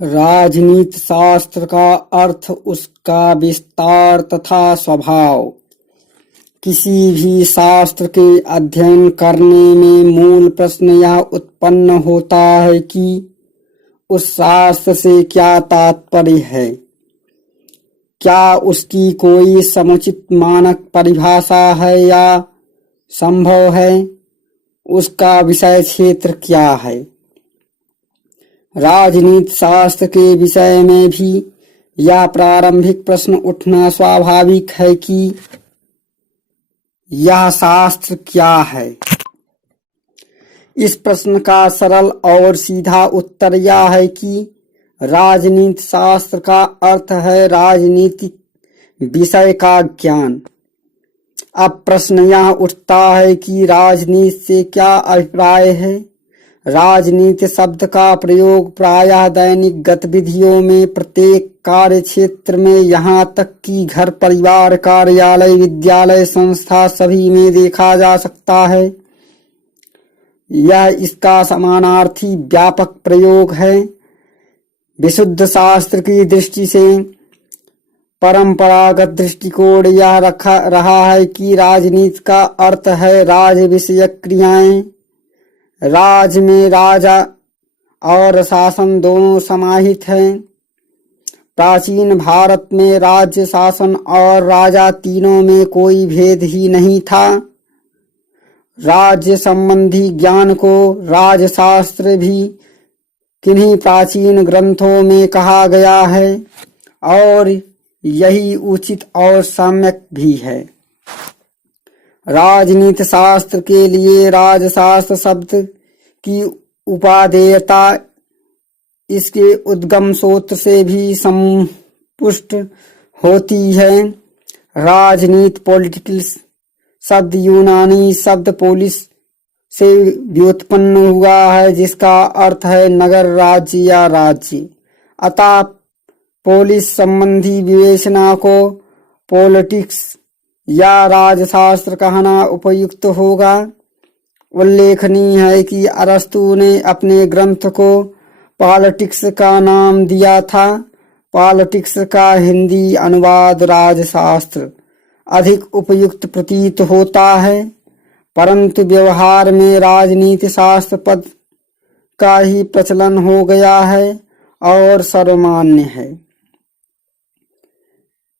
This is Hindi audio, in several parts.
राजनीति शास्त्र का अर्थ उसका विस्तार तथा स्वभाव। किसी भी शास्त्र के अध्ययन करने में मूल प्रश्न यह उत्पन्न होता है कि उस शास्त्र से क्या तात्पर्य है। क्या उसकी कोई समुचित मानक परिभाषा है या संभव है? उसका विषय क्षेत्र क्या है? राजनीति शास्त्र के विषय में भी यह प्रारंभिक प्रश्न उठना स्वाभाविक है कि यह शास्त्र क्या है। इस प्रश्न का सरल और सीधा उत्तर यह है कि राजनीति शास्त्र का अर्थ है राजनीतिक विषय का ज्ञान। अब प्रश्न यह उठता है कि राजनीति से क्या अभिप्राय है। राजनीति शब्द का प्रयोग प्रायः दैनिक गतिविधियों में, प्रत्येक कार्य क्षेत्र में, यहाँ तक कि घर परिवार, कार्यालय, विद्यालय, संस्था सभी में देखा जा सकता है। यह इसका समानार्थी व्यापक प्रयोग है। विशुद्ध शास्त्र की दृष्टि से परंपरागत दृष्टिकोण यह रहा है कि राजनीति का अर्थ है राज विषयक क्रियाएं। राज में राजा और शासन दोनों समाहित हैं। प्राचीन भारत में राज्य, शासन और राजा तीनों में कोई भेद ही नहीं था। राज्य संबंधी ज्ञान को राजशास्त्र भी किन्हीं प्राचीन ग्रंथों में कहा गया है और यही उचित और सम्यक भी है। राजनीति शास्त्र के लिए राजशास्त्र शब्द की उपादेयता इसके उद्गम स्रोत से भी संपुष्ट होती है। राजनीति पॉलिटिकल शब्द यूनानी शब्द पोलिस से व्युत्पन्न हुआ है, जिसका अर्थ है नगर, राज्य या राज्य। अतः पोलिस संबंधी विवेचना को पॉलिटिक्स या राजशास्त्र कहना उपयुक्त होगा। उल्लेखनीय है कि अरस्तु ने अपने ग्रंथ को पॉलिटिक्स का नाम दिया था। पॉलिटिक्स का हिंदी अनुवाद राजशास्त्र अधिक उपयुक्त प्रतीत होता है, परंतु व्यवहार में राजनीति शास्त्र पद का ही प्रचलन हो गया है और सर्वमान्य है।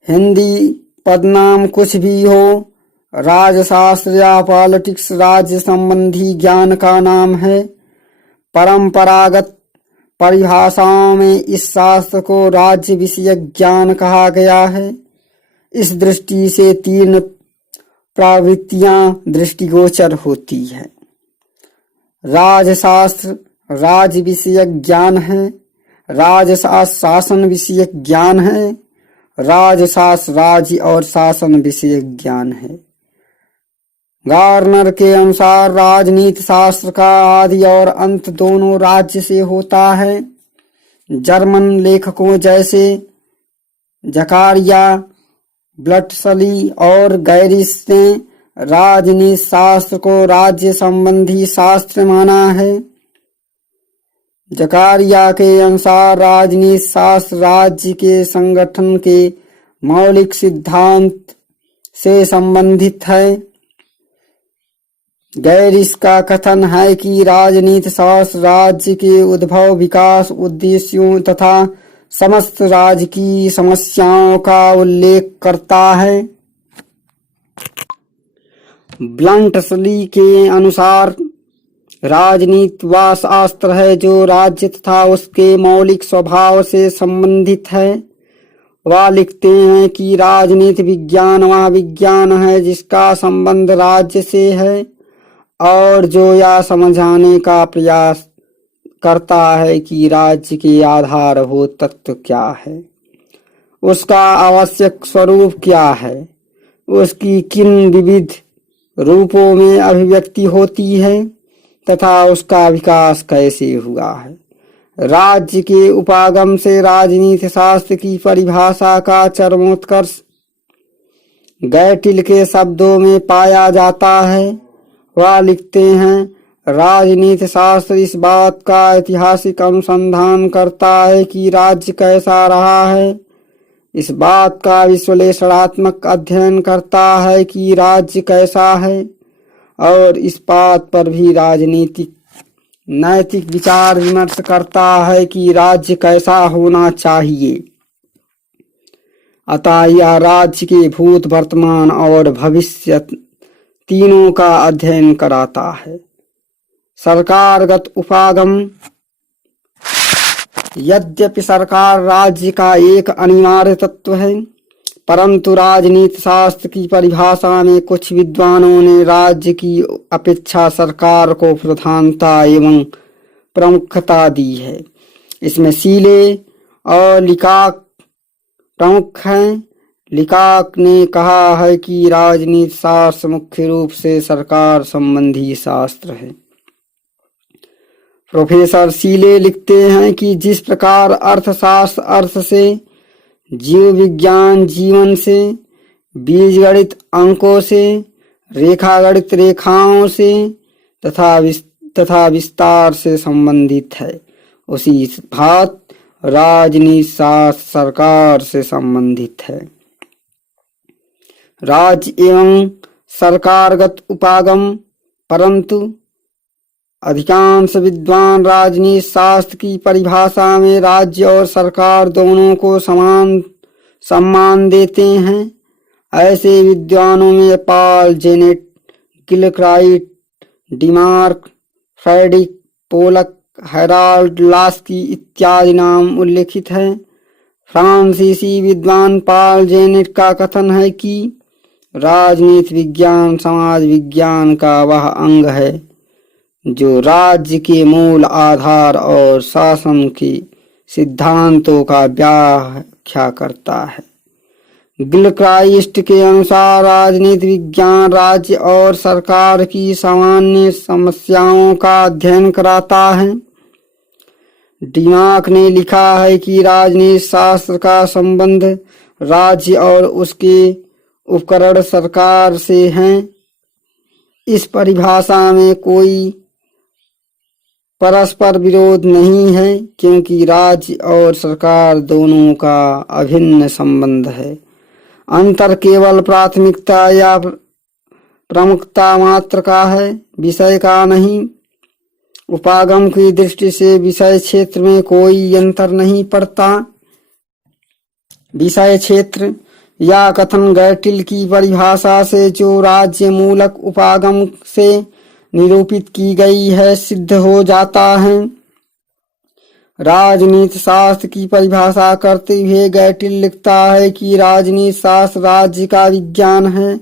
हिंदी पदनाम कुछ भी हो, राजशास्त्र या पॉलिटिक्स राज्य संबंधी ज्ञान का नाम है। परंपरागत परिभाषाओं में इस शास्त्र को राज्य विषयक ज्ञान कहा गया है। इस दृष्टि से तीन प्रवृत्तियां दृष्टिगोचर होती है। राजशास्त्र राज्य विषयक ज्ञान है, राजशास्त्र शासन विषयक ज्ञान है, राजशास्त्र राज्य और शासन विषयक ज्ञान है। गार्नर के अनुसार राजनीति शास्त्र का आदि और अंत दोनों राज्य से होता है। जर्मन लेखकों जैसे जकारिया, ब्लटसली और गैरिस ने राजनीति शास्त्र को राज्य संबंधी शास्त्र माना है। जकारिया के अनुसार राजनीति शास्त्र राज्य के संगठन के मौलिक सिद्धांत से संबंधित है। गैरिस का कथन है कि राजनीति शास्त्र राज्य के उद्भव, विकास, उद्देश्यों तथा समस्त राज्य की समस्याओं का उल्लेख करता है। ब्लटसली के अनुसार राजनीति वह शास्त्र है जो राज्य तथा उसके मौलिक स्वभाव से संबंधित है। वह लिखते हैं कि राजनीति विज्ञान वह विज्ञान है जिसका संबंध राज्य से है और जो यह समझाने का प्रयास करता है कि राज्य के आधारभूत तत्व क्या है, उसका आवश्यक स्वरूप क्या है, उसकी किन विविध रूपों में अभिव्यक्ति होती है तथा उसका विकास कैसे हुआ है। राज्य के उपागम से राजनीति शास्त्र की परिभाषा का चरमोत्कर्ष गैटिल के शब्दों में पाया जाता है। वह लिखते हैं, राजनीति शास्त्र इस बात का ऐतिहासिक अनुसंधान करता है कि राज्य कैसा रहा है। इस बात का विश्लेषणात्मक अध्ययन करता है कि राज्य कैसा है, और इस बात पर भी राजनीतिक नैतिक विचार विमर्श करता है कि राज्य कैसा होना चाहिए। अतः यह राज्य के भूत, वर्तमान और भविष्य तीनों का अध्ययन कराता है। सरकारगत उपागम। यद्यपि सरकार राज्य का एक अनिवार्य तत्व है, परंतु राजनीति शास्त्र की परिभाषा में कुछ विद्वानों ने राज्य की अपेक्षा सरकार को प्रधानता एवं प्रमुखता दी है। इसमें सीले और लिकाक प्रमुख हैं। लिकाक ने कहा है कि राजनीति शास्त्र मुख्य रूप से सरकार संबंधी शास्त्र है। प्रोफेसर सीले लिखते हैं कि जिस प्रकार अर्थशास्त्र अर्थ से, जीव विज्ञान जीवन से, बीजगणित अंकों से, रेखागणित रेखाओं से तथा विस्तार से संबंधित है, उसी भांति राजनीति शास्त्र सरकार से संबंधित है। राज्य एवं सरकारगत उपागम। परंतु अधिकांश विद्वान राजनीति शास्त्र की परिभाषा में राज्य और सरकार दोनों को समान सम्मान देते हैं। ऐसे विद्वानों में पॉल जेनेट, गिलक्राइट, डिमार्क, फ्रेडरिक पोलक, हेराल्ड लास्की इत्यादि नाम उल्लेखित हैं। फ्रांसीसी विद्वान पॉल जेनेट का कथन है कि राजनीति विज्ञान समाज विज्ञान का वह अंग है जो राज्य के मूल आधार और शासन के सिद्धांतों का व्याख्या करता है। गिलक्राइस्ट के अनुसार राजनीति विज्ञान राज्य और सरकार की सामान्य समस्याओं का अध्ययन कराता है। डिमार्क ने लिखा है कि राजनीति शास्त्र का संबंध राज्य और उसके उपकरण सरकार से हैं। इस परिभाषा में कोई परस्पर विरोध नहीं है, क्योंकि राज्य और सरकार दोनों का अभिन्न संबंध है। अंतर केवल प्राथमिकता या प्रमुखता मात्र का है, विषय का नहीं। उपागम की दृष्टि से विषय क्षेत्र में कोई अंतर नहीं पड़ता। विषय क्षेत्र या कथन गैटिल की परिभाषा से जो राज्य मूलक उपागम से निरूपित की गई है सिद्ध हो जाता है। राजनीति शास्त्र की परिभाषा करते हुए गैटिल लिखता है कि राजनीति शास्त्र राज्य का विज्ञान है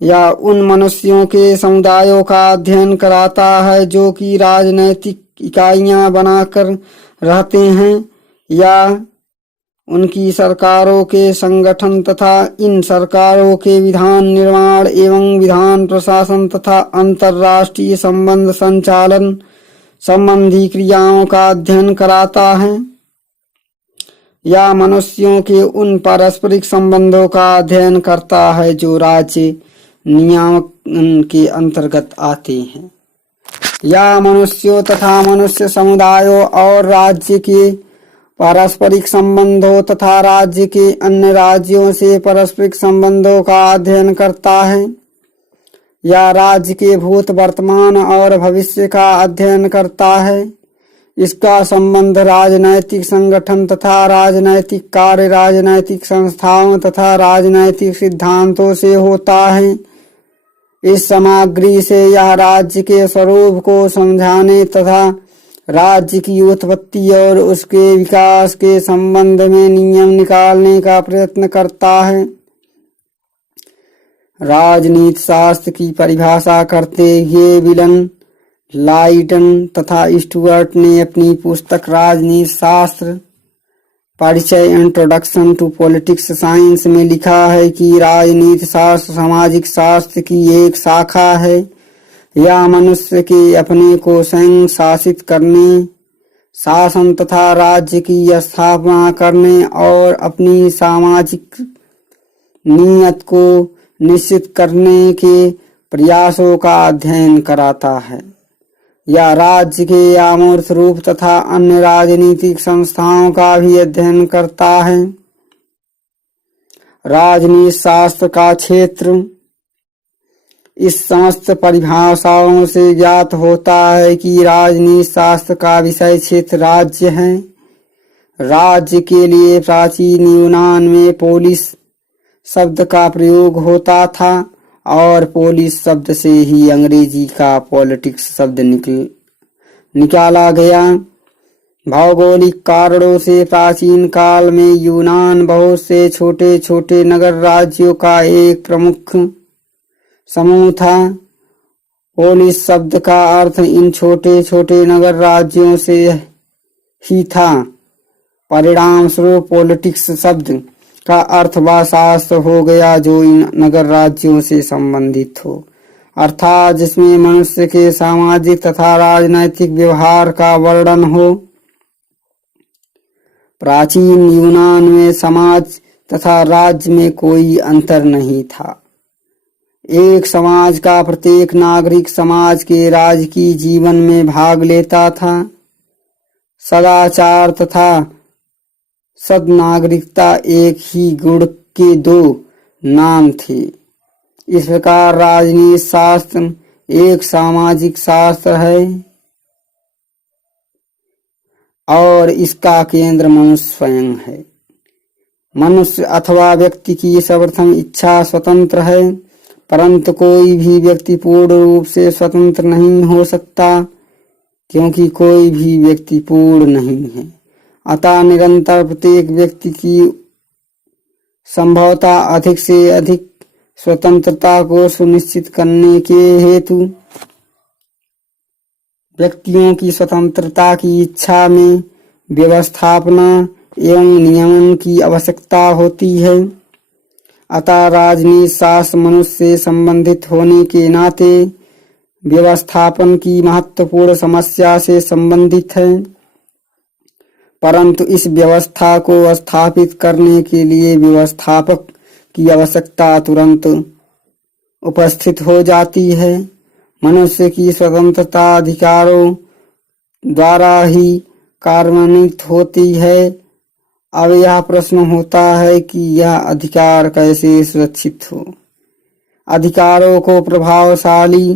या उन मनुष्यों के समुदायों का अध्ययन कराता है जो कि राजनैतिक इकाइयां बनाकर रहते हैं, या उनकी सरकारों के संगठन तथा इन सरकारों के विधान निर्माण एवं विधान प्रशासन तथा अंतर्राष्ट्रीय संबंध संचालन संबंधी क्रियाओं का अध्ययन कराता है, या मनुष्यों के उन पारस्परिक संबंधों का अध्ययन करता है जो राज्य नियामक के अंतर्गत आते हैं, या मनुष्यों तथा मनुष्य समुदायों और राज्य के पारस्परिक संबंधों तथा राज्य के अन्य राज्यों से पारस्परिक संबंधों का अध्ययन करता है, या राज्य के भूत, वर्तमान और भविष्य का अध्ययन करता है। इसका संबंध राजनैतिक संगठन तथा राजनैतिक कार्य, राजनैतिक संस्थाओं तथा राजनैतिक सिद्धांतों से होता है। इस सामग्री से यह राज्य के स्वरूप को समझाने तथा राज्य की उत्पत्ति और उसके विकास के संबंध में नियम निकालने का प्रयत्न करता है। राजनीति शास्त्र की परिभाषा करते हुए विलन, लाइटन तथा स्टुअर्ट ने अपनी पुस्तक राजनीति शास्त्र परिचय इंट्रोडक्शन टू पॉलिटिक्स साइंस में लिखा है कि राजनीति शास्त्र सामाजिक शास्त्र की एक शाखा है। यह मनुष्य के अपने को स्वयं शासित करने, शासन तथा राज्य की स्थापना करने और अपनी सामाजिक नीयत को निश्चित करने के प्रयासों का अध्ययन कराता है। या राज्य के अमूर्त रूप तथा अन्य राजनीतिक संस्थाओं का भी अध्ययन करता है। राजनीति शास्त्र का क्षेत्र इस समस्त परिभाषाओं से ज्ञात होता है कि राजनीति शास्त्र का विषय क्षेत्र राज्य है। राज्य के लिए प्राचीन यूनान में पोलिस शब्द का प्रयोग होता था और पोलिस शब्द से ही अंग्रेजी का पॉलिटिक्स शब्द निकाला गया। भौगोलिक कारणों से प्राचीन काल में यूनान बहुत से छोटे छोटे नगर राज्यों का एक प्रमुख समूह था। पोलिस शब्द का अर्थ इन छोटे छोटे नगर राज्यों से ही था। परिणाम स्वरूप पॉलिटिक्स शब्द का अर्थ वह शास्त्र हो गया जो इन नगर राज्यों से संबंधित हो, अर्थात जिसमें मनुष्य के सामाजिक तथा राजनैतिक व्यवहार का वर्णन हो। प्राचीन यूनान में समाज तथा राज्य में कोई अंतर नहीं था। एक समाज का प्रत्येक नागरिक समाज के राजकीय जीवन में भाग लेता था। सदाचार तथा सद्नागरिकता एक ही गुण के दो नाम थे। इस प्रकार राजनीति शास्त्र एक सामाजिक शास्त्र है और इसका केंद्र मनुष्य स्वयं है। मनुष्य अथवा व्यक्ति की सर्वप्रथम इच्छा स्वतंत्र है, परंतु कोई भी व्यक्ति पूर्ण रूप से स्वतंत्र नहीं हो सकता, क्योंकि कोई भी व्यक्ति पूर्ण नहीं है। अतः निरंतर प्रत्येक व्यक्ति की संभवतः अधिक से अधिक स्वतंत्रता को सुनिश्चित करने के हेतु व्यक्तियों की स्वतंत्रता की इच्छा में व्यवस्थापना एवं नियमन की आवश्यकता होती है। अतः राजनीति शास्त्र मनुष्य से संबंधित होने के नाते व्यवस्थापन की महत्वपूर्ण समस्या से संबंधित है, परंतु इस व्यवस्था को स्थापित करने के लिए व्यवस्थापक की आवश्यकता तुरंत उपस्थित हो जाती है। मनुष्य की स्वतंत्रता अधिकारों द्वारा ही कार्यान्वित होती है। अब यह प्रश्न होता है कि यह अधिकार कैसे सुरक्षित हो। अधिकारों को प्रभावशाली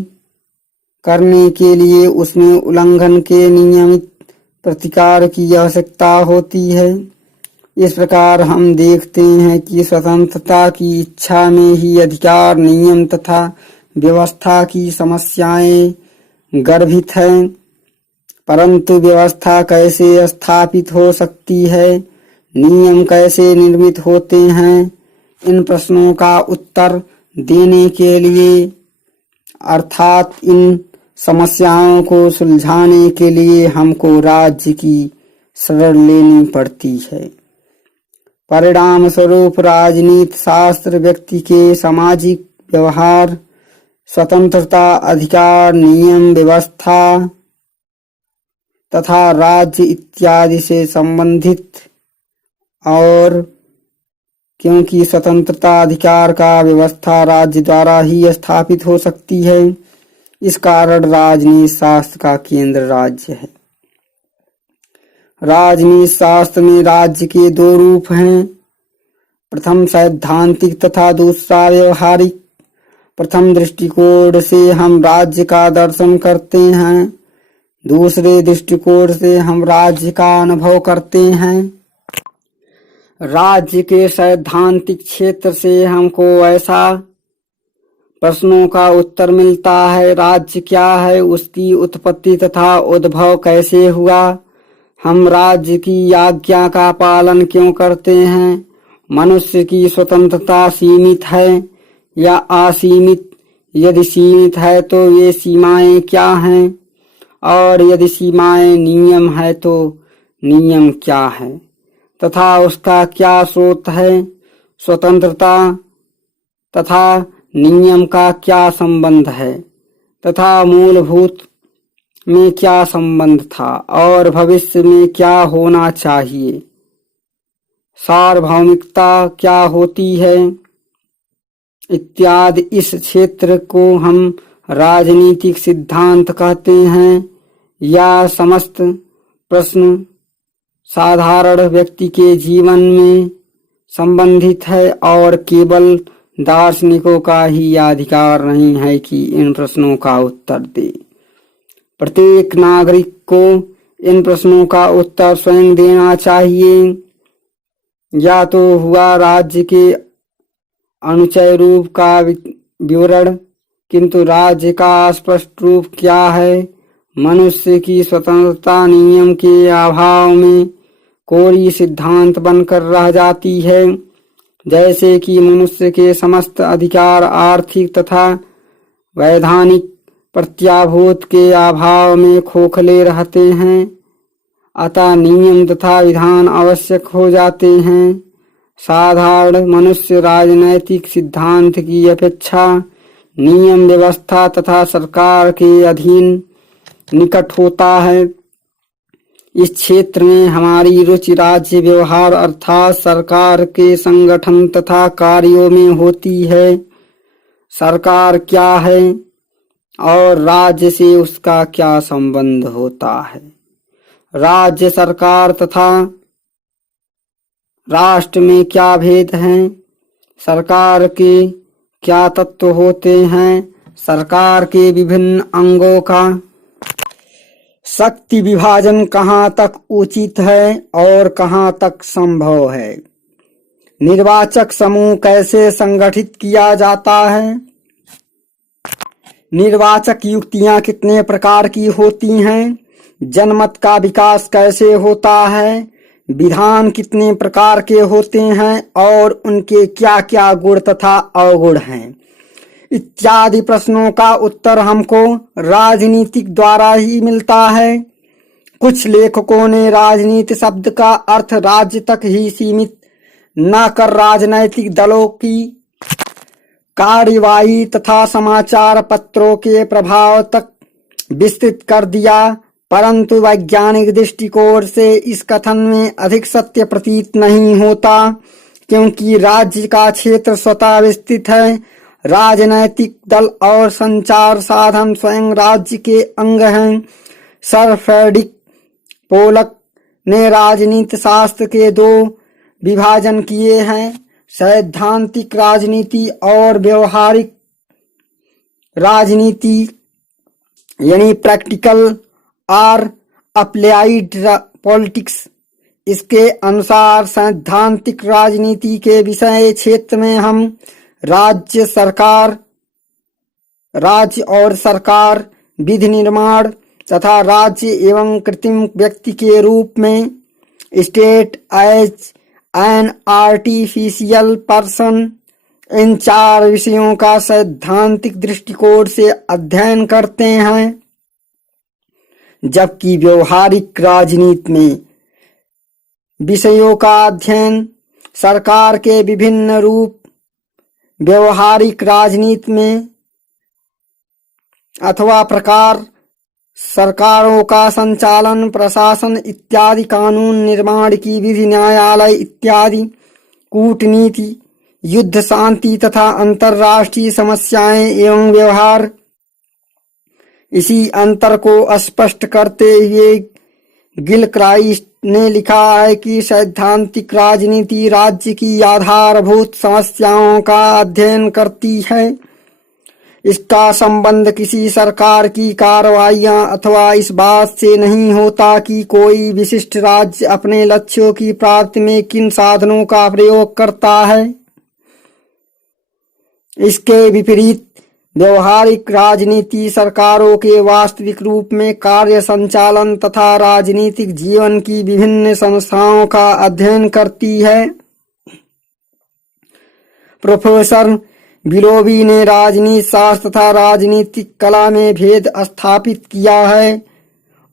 करने के लिए उसमें उल्लंघन के नियमित प्रतिकार की आवश्यकता होती है। इस प्रकार हम देखते हैं कि स्वतंत्रता की इच्छा में ही अधिकार, नियम तथा व्यवस्था की समस्याएं गर्भित हैं। परंतु व्यवस्था कैसे स्थापित हो सकती है, नियम कैसे निर्मित होते हैं, इन प्रश्नों का उत्तर देने के लिए अर्थात इन समस्याओं को सुलझाने के लिए हमको राज्य की शरण लेनी पड़ती है। परिणाम स्वरूप राजनीति शास्त्र व्यक्ति के सामाजिक व्यवहार, स्वतंत्रता, अधिकार, नियम, व्यवस्था तथा राज्य इत्यादि से संबंधित और क्योंकि स्वतंत्रता, अधिकार का व्यवस्था राज्य द्वारा ही स्थापित हो सकती है, इस कारण राजनीति शास्त्र का केंद्र राज्य है। राजनीति शास्त्र में राज्य के दो रूप हैं, प्रथम सैद्धांतिक तथा दूसरा व्यवहारिक। प्रथम दृष्टिकोण से हम राज्य का दर्शन करते हैं, दूसरे दृष्टिकोण से हम राज्य का अनुभव करते हैं। राज्य के सैद्धांतिक क्षेत्र से हमको ऐसा प्रश्नों का उत्तर मिलता है, राज्य क्या है, उसकी उत्पत्ति तथा उद्भव कैसे हुआ, हम राज्य की आज्ञा का पालन क्यों करते हैं, मनुष्य की स्वतंत्रता सीमित है या असीमित, यदि सीमित है तो ये सीमाएं क्या हैं, और यदि सीमाएं नियम है तो नियम क्या है तथा उसका क्या स्रोत है, स्वतंत्रता तथा नियम का क्या संबंध है तथा मूलभूत में क्या संबंध था और भविष्य में क्या होना चाहिए, सार्वभौमिकता क्या होती है इत्यादि। इस क्षेत्र को हम राजनीतिक सिद्धांत कहते हैं। या समस्त प्रश्न साधारण व्यक्ति के जीवन में संबंधित है और केवल दार्शनिकों का ही अधिकार नहीं है कि इन प्रश्नों का उत्तर दे। प्रत्येक नागरिक को इन प्रश्नों का उत्तर स्वयं देना चाहिए। या तो हुआ राज्य के अनुचय रूप का विवरण, किंतु राज्य का स्पष्ट रूप क्या है? मनुष्य की स्वतंत्रता नियम के अभाव में कोरी सिद्धांत बनकर रह जाती है, जैसे कि मनुष्य के समस्त अधिकार आर्थिक तथा वैधानिक प्रत्याभूत के अभाव में खोखले रहते हैं। अतः नियम तथा विधान आवश्यक हो जाते हैं। साधारण मनुष्य राजनैतिक सिद्धांत की अपेक्षा नियम व्यवस्था तथा सरकार के अधीन निकट होता है। इस क्षेत्र में हमारी रुचि राज्य व्यवहार अर्थात सरकार के संगठन तथा कार्यों में होती है। सरकार क्या है और राज्य से उसका क्या संबंध होता है? राज्य सरकार तथा राष्ट्र में क्या भेद हैं? सरकार के क्या तत्व होते हैं? सरकार के विभिन्न अंगों का शक्ति विभाजन कहाँ तक उचित है और कहाँ तक संभव है? निर्वाचक समूह कैसे संगठित किया जाता है? निर्वाचक युक्तियां कितने प्रकार की होती हैं? जनमत का विकास कैसे होता है? विधान कितने प्रकार के होते हैं और उनके क्या क्या गुण तथा अवगुण हैं? इत्यादि प्रश्नों का उत्तर हमको राजनीतिक द्वारा ही मिलता है। कुछ लेखकों ने राजनीति शब्द का अर्थ राज्य तक ही सीमित न कर राजनैतिक दलों की कार्यवाही तथा समाचार पत्रों के प्रभाव तक विस्तृत कर दिया, परंतु वैज्ञानिक दृष्टिकोण से इस कथन में अधिक सत्य प्रतीत नहीं होता, क्योंकि राज्य का क्षेत्र स्वतः विस्तृत है। राजनैतिक दल और संचार साधन स्वयं राज्य के अंग हैं। सर फ्रेडरिक पोलक ने राजनीति शास्त्र के दो विभाजन किए हैं, सैद्धांतिक राजनीति और व्यवहारिक राजनीति, यानी प्रैक्टिकल और अप्लाइड पॉलिटिक्स। इसके अनुसार सैद्धांतिक राजनीति के विषय क्षेत्र में हम राज्य और सरकार, विधि निर्माण तथा राज्य एवं कृत्रिम व्यक्ति के रूप में state as an artificial person, इन चार विषयों का सैद्धांतिक दृष्टिकोण से अध्ययन करते हैं। जबकि व्यवहारिक राजनीति में विषयों का अध्ययन सरकार के विभिन्न रूप, व्यवहारिक राजनीति में अथवा प्रकार, सरकारों का संचालन, प्रशासन इत्यादि, कानून निर्माण की विधि, न्यायालय इत्यादि, कूटनीति, युद्ध, शांति तथा अंतर्राष्ट्रीय समस्याएं एवं व्यवहार। इसी अंतर को स्पष्ट करते हुए गिलक्राइस्ट ने लिखा है कि सैद्धांतिक राजनीति राज्य की आधारभूत समस्याओं का अध्ययन करती है। इसका संबंध किसी सरकार की कार्रवाइयां अथवा इस बात से नहीं होता कि कोई विशिष्ट राज्य अपने लक्ष्यों की प्राप्ति में किन साधनों का प्रयोग करता है। इसके विपरीत व्यवहारिक राजनीति सरकारों के वास्तविक रूप में कार्य संचालन तथा राजनीतिक जीवन की विभिन्न समस्याओं का अध्ययन करती है। प्रोफेसर बिलोबी ने राजनीति शास्त्र तथा राजनीतिक कला में भेद स्थापित किया है।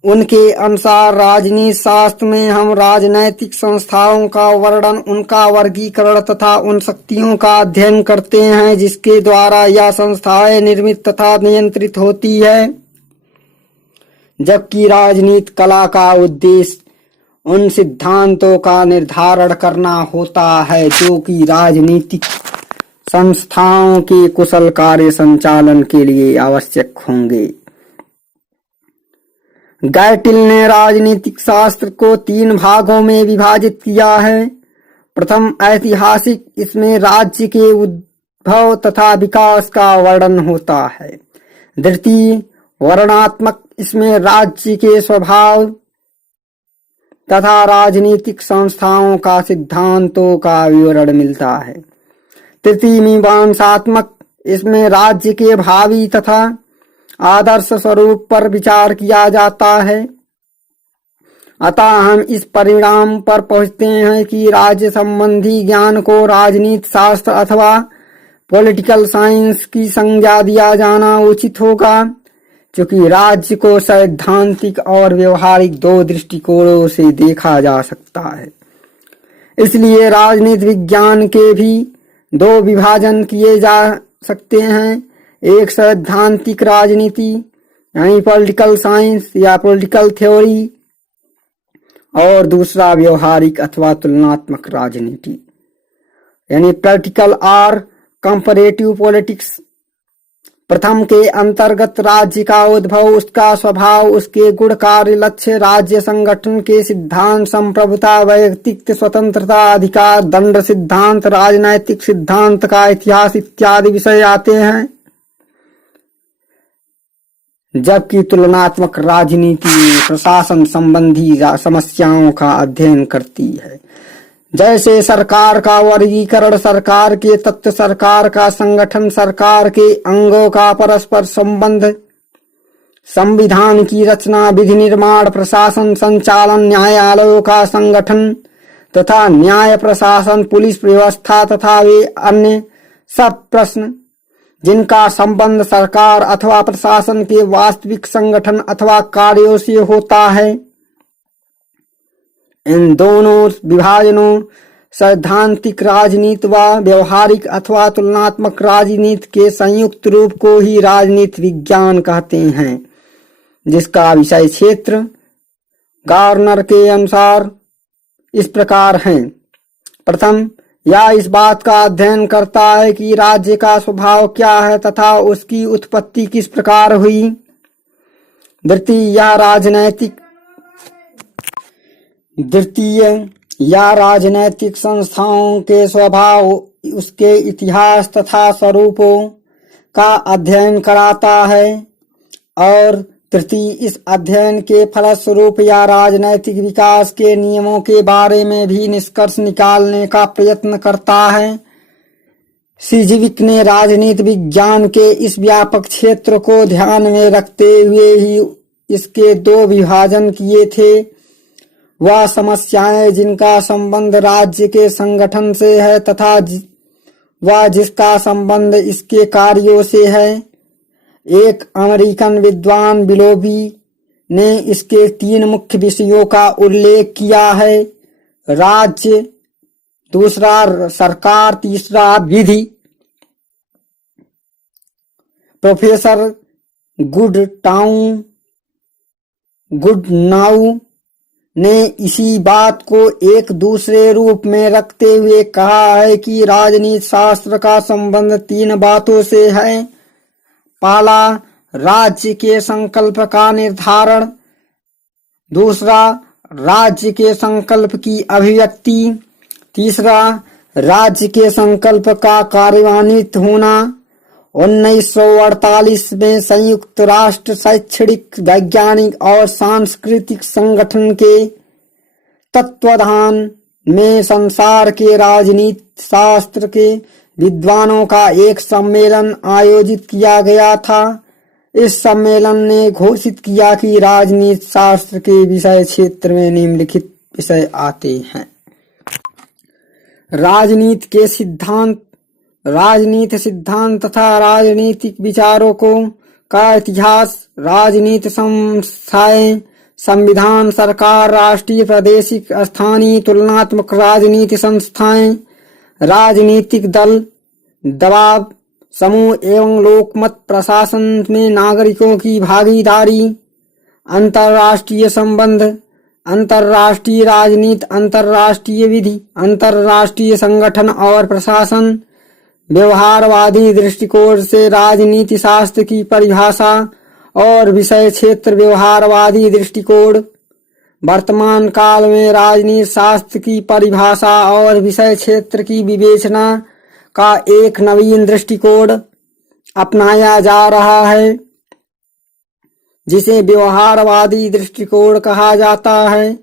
उनके अनुसार राजनीति शास्त्र में हम राजनैतिक संस्थाओं का वर्णन, उनका वर्गीकरण तथा उन शक्तियों का अध्ययन करते हैं जिसके द्वारा यह संस्थाएं निर्मित तथा नियंत्रित होती है। जबकि राजनीति कला का उद्देश्य उन सिद्धांतों का निर्धारण करना होता है जो कि राजनीतिक संस्थाओं के कुशल कार्य संचालन के लिए आवश्यक होंगे। गैटिल ने राजनीतिक शास्त्र को 3 भागों में विभाजित किया है। प्रथम ऐतिहासिक, इसमें राज्य के उद्भव तथा विकास का वर्णन होता है। द्वितीय वर्णनात्मक, इसमें राज्य के स्वभाव तथा राजनीतिक संस्थाओं का सिद्धांतों का विवरण मिलता है। तृतीय मीमांसात्मक, इसमें राज्य के भावी तथा आदर्श स्वरूप पर विचार किया जाता है। अतः हम इस परिणाम पर पहुंचते हैं कि राज्य संबंधी ज्ञान को राजनीति शास्त्र अथवा पॉलिटिकल साइंस की संज्ञा दिया जाना उचित होगा, क्योंकि राज्य को सैद्धांतिक और व्यवहारिक 2 दृष्टिकोणों से देखा जा सकता है। इसलिए राजनीति विज्ञान के भी 2 विभाजन किए जा सकते हैं। एक सैद्धांतिक राजनीति यानी पॉलिटिकल साइंस या पॉलिटिकल थ्योरी, और दूसरा व्यवहारिक अथवा तुलनात्मक राजनीति यानी प्रैक्टिकल और कंपैरेटिव पॉलिटिक्स। प्रथम के अंतर्गत राज्य का उद्भव, उसका स्वभाव, उसके गुण, कार्य, लक्ष्य, राज्य संगठन के सिद्धांत, संप्रभुता, वैयक्तिक स्वतंत्रता, अधिकार, दंड सिद्धांत, राजनैतिक सिद्धांत का इतिहास इत्यादि विषय आते हैं। जबकि तुलनात्मक राजनीति प्रशासन संबंधी समस्याओं का अध्ययन करती है, जैसे सरकार का वर्गीकरण, सरकार के तत्व, सरकार का संगठन, सरकार के अंगों का परस्पर संबंध, संविधान की रचना, विधि निर्माण, प्रशासन संचालन, न्यायालयों का संगठन तथा न्याय प्रशासन, पुलिस व्यवस्था तथा वे अन्य सब प्रश्न जिनका संबंध सरकार अथवा प्रशासन के वास्तविक संगठन अथवा कार्यों से होता है। इन दोनों विभाजनों सैद्धांतिक राजनीति व व्यवहारिक अथवा तुलनात्मक राजनीति के संयुक्त रूप को ही राजनीति विज्ञान कहते हैं, जिसका विषय क्षेत्र गार्नर के अनुसार इस प्रकार है। प्रथम, यह इस बात का अध्ययन करता है कि राज्य का स्वभाव क्या है तथा उसकी उत्पत्ति किस प्रकार हुई। द्वितीय, या राजनैतिक संस्थाओं के स्वभाव, उसके इतिहास तथा स्वरूपों का अध्ययन कराता है। और तृतीय, इस अध्ययन के फलस्वरूप या राजनैतिक विकास के नियमों के बारे में भी निष्कर्ष निकालने का प्रयत्न करता है। सिजविक ने राजनीति विज्ञान के इस व्यापक क्षेत्र को ध्यान में रखते हुए ही इसके 2 विभाजन किए थे। वह समस्याएं जिनका संबंध राज्य के संगठन से है तथा वह जिसका संबंध इसके कार्यों से है। एक अमेरिकन विद्वान बिलोबी ने इसके 3 मुख्य विषयों का उल्लेख किया है: राज्य, दूसरा सरकार, तीसरा विधि। प्रोफेसर गुडनाउ ने इसी बात को एक दूसरे रूप में रखते हुए कहा है कि राजनीति शास्त्र का संबंध 3 बातों से है। पहला, राज्य के संकल्प का निर्धारण, दूसरा राज्य के संकल्प की अभिव्यक्ति, तीसरा राज्य के संकल्प का कार्यान्वित होना। 1948 में संयुक्त राष्ट्र शैक्षणिक, वैज्ञानिक और सांस्कृतिक संगठन के तत्वाधान में संसार के राजनीति शास्त्र के विद्वानों का एक सम्मेलन आयोजित किया गया था। इस सम्मेलन ने घोषित किया कि राजनीति शास्त्र के विषय क्षेत्र में निम्नलिखित विषय आते हैं: राजनीति सिद्धांत तथा राजनीतिक विचारों का इतिहास, राजनीति संस्थाएं, संविधान, सरकार, राष्ट्रीय, प्रादेशिक, स्थानीय, तुलनात्मक राजनीति संस्थाएं, राजनीतिक दल, दबाव समूह एवं लोकमत, प्रशासन में नागरिकों की भागीदारी, अंतर्राष्ट्रीय संबंध, अंतर्राष्ट्रीय राजनीति, अंतर्राष्ट्रीय विधि, अंतर्राष्ट्रीय संगठन और प्रशासन, व्यवहारवादी दृष्टिकोण से राजनीति शास्त्र की परिभाषा और विषय क्षेत्र व्यवहारवादी दृष्टिकोण। वर्तमान काल में राजनीति शास्त्र की परिभाषा और विषय क्षेत्र की विवेचना का एक नवीन दृष्टिकोण अपनाया जा रहा है, जिसे व्यवहारवादी दृष्टिकोण कहा जाता है।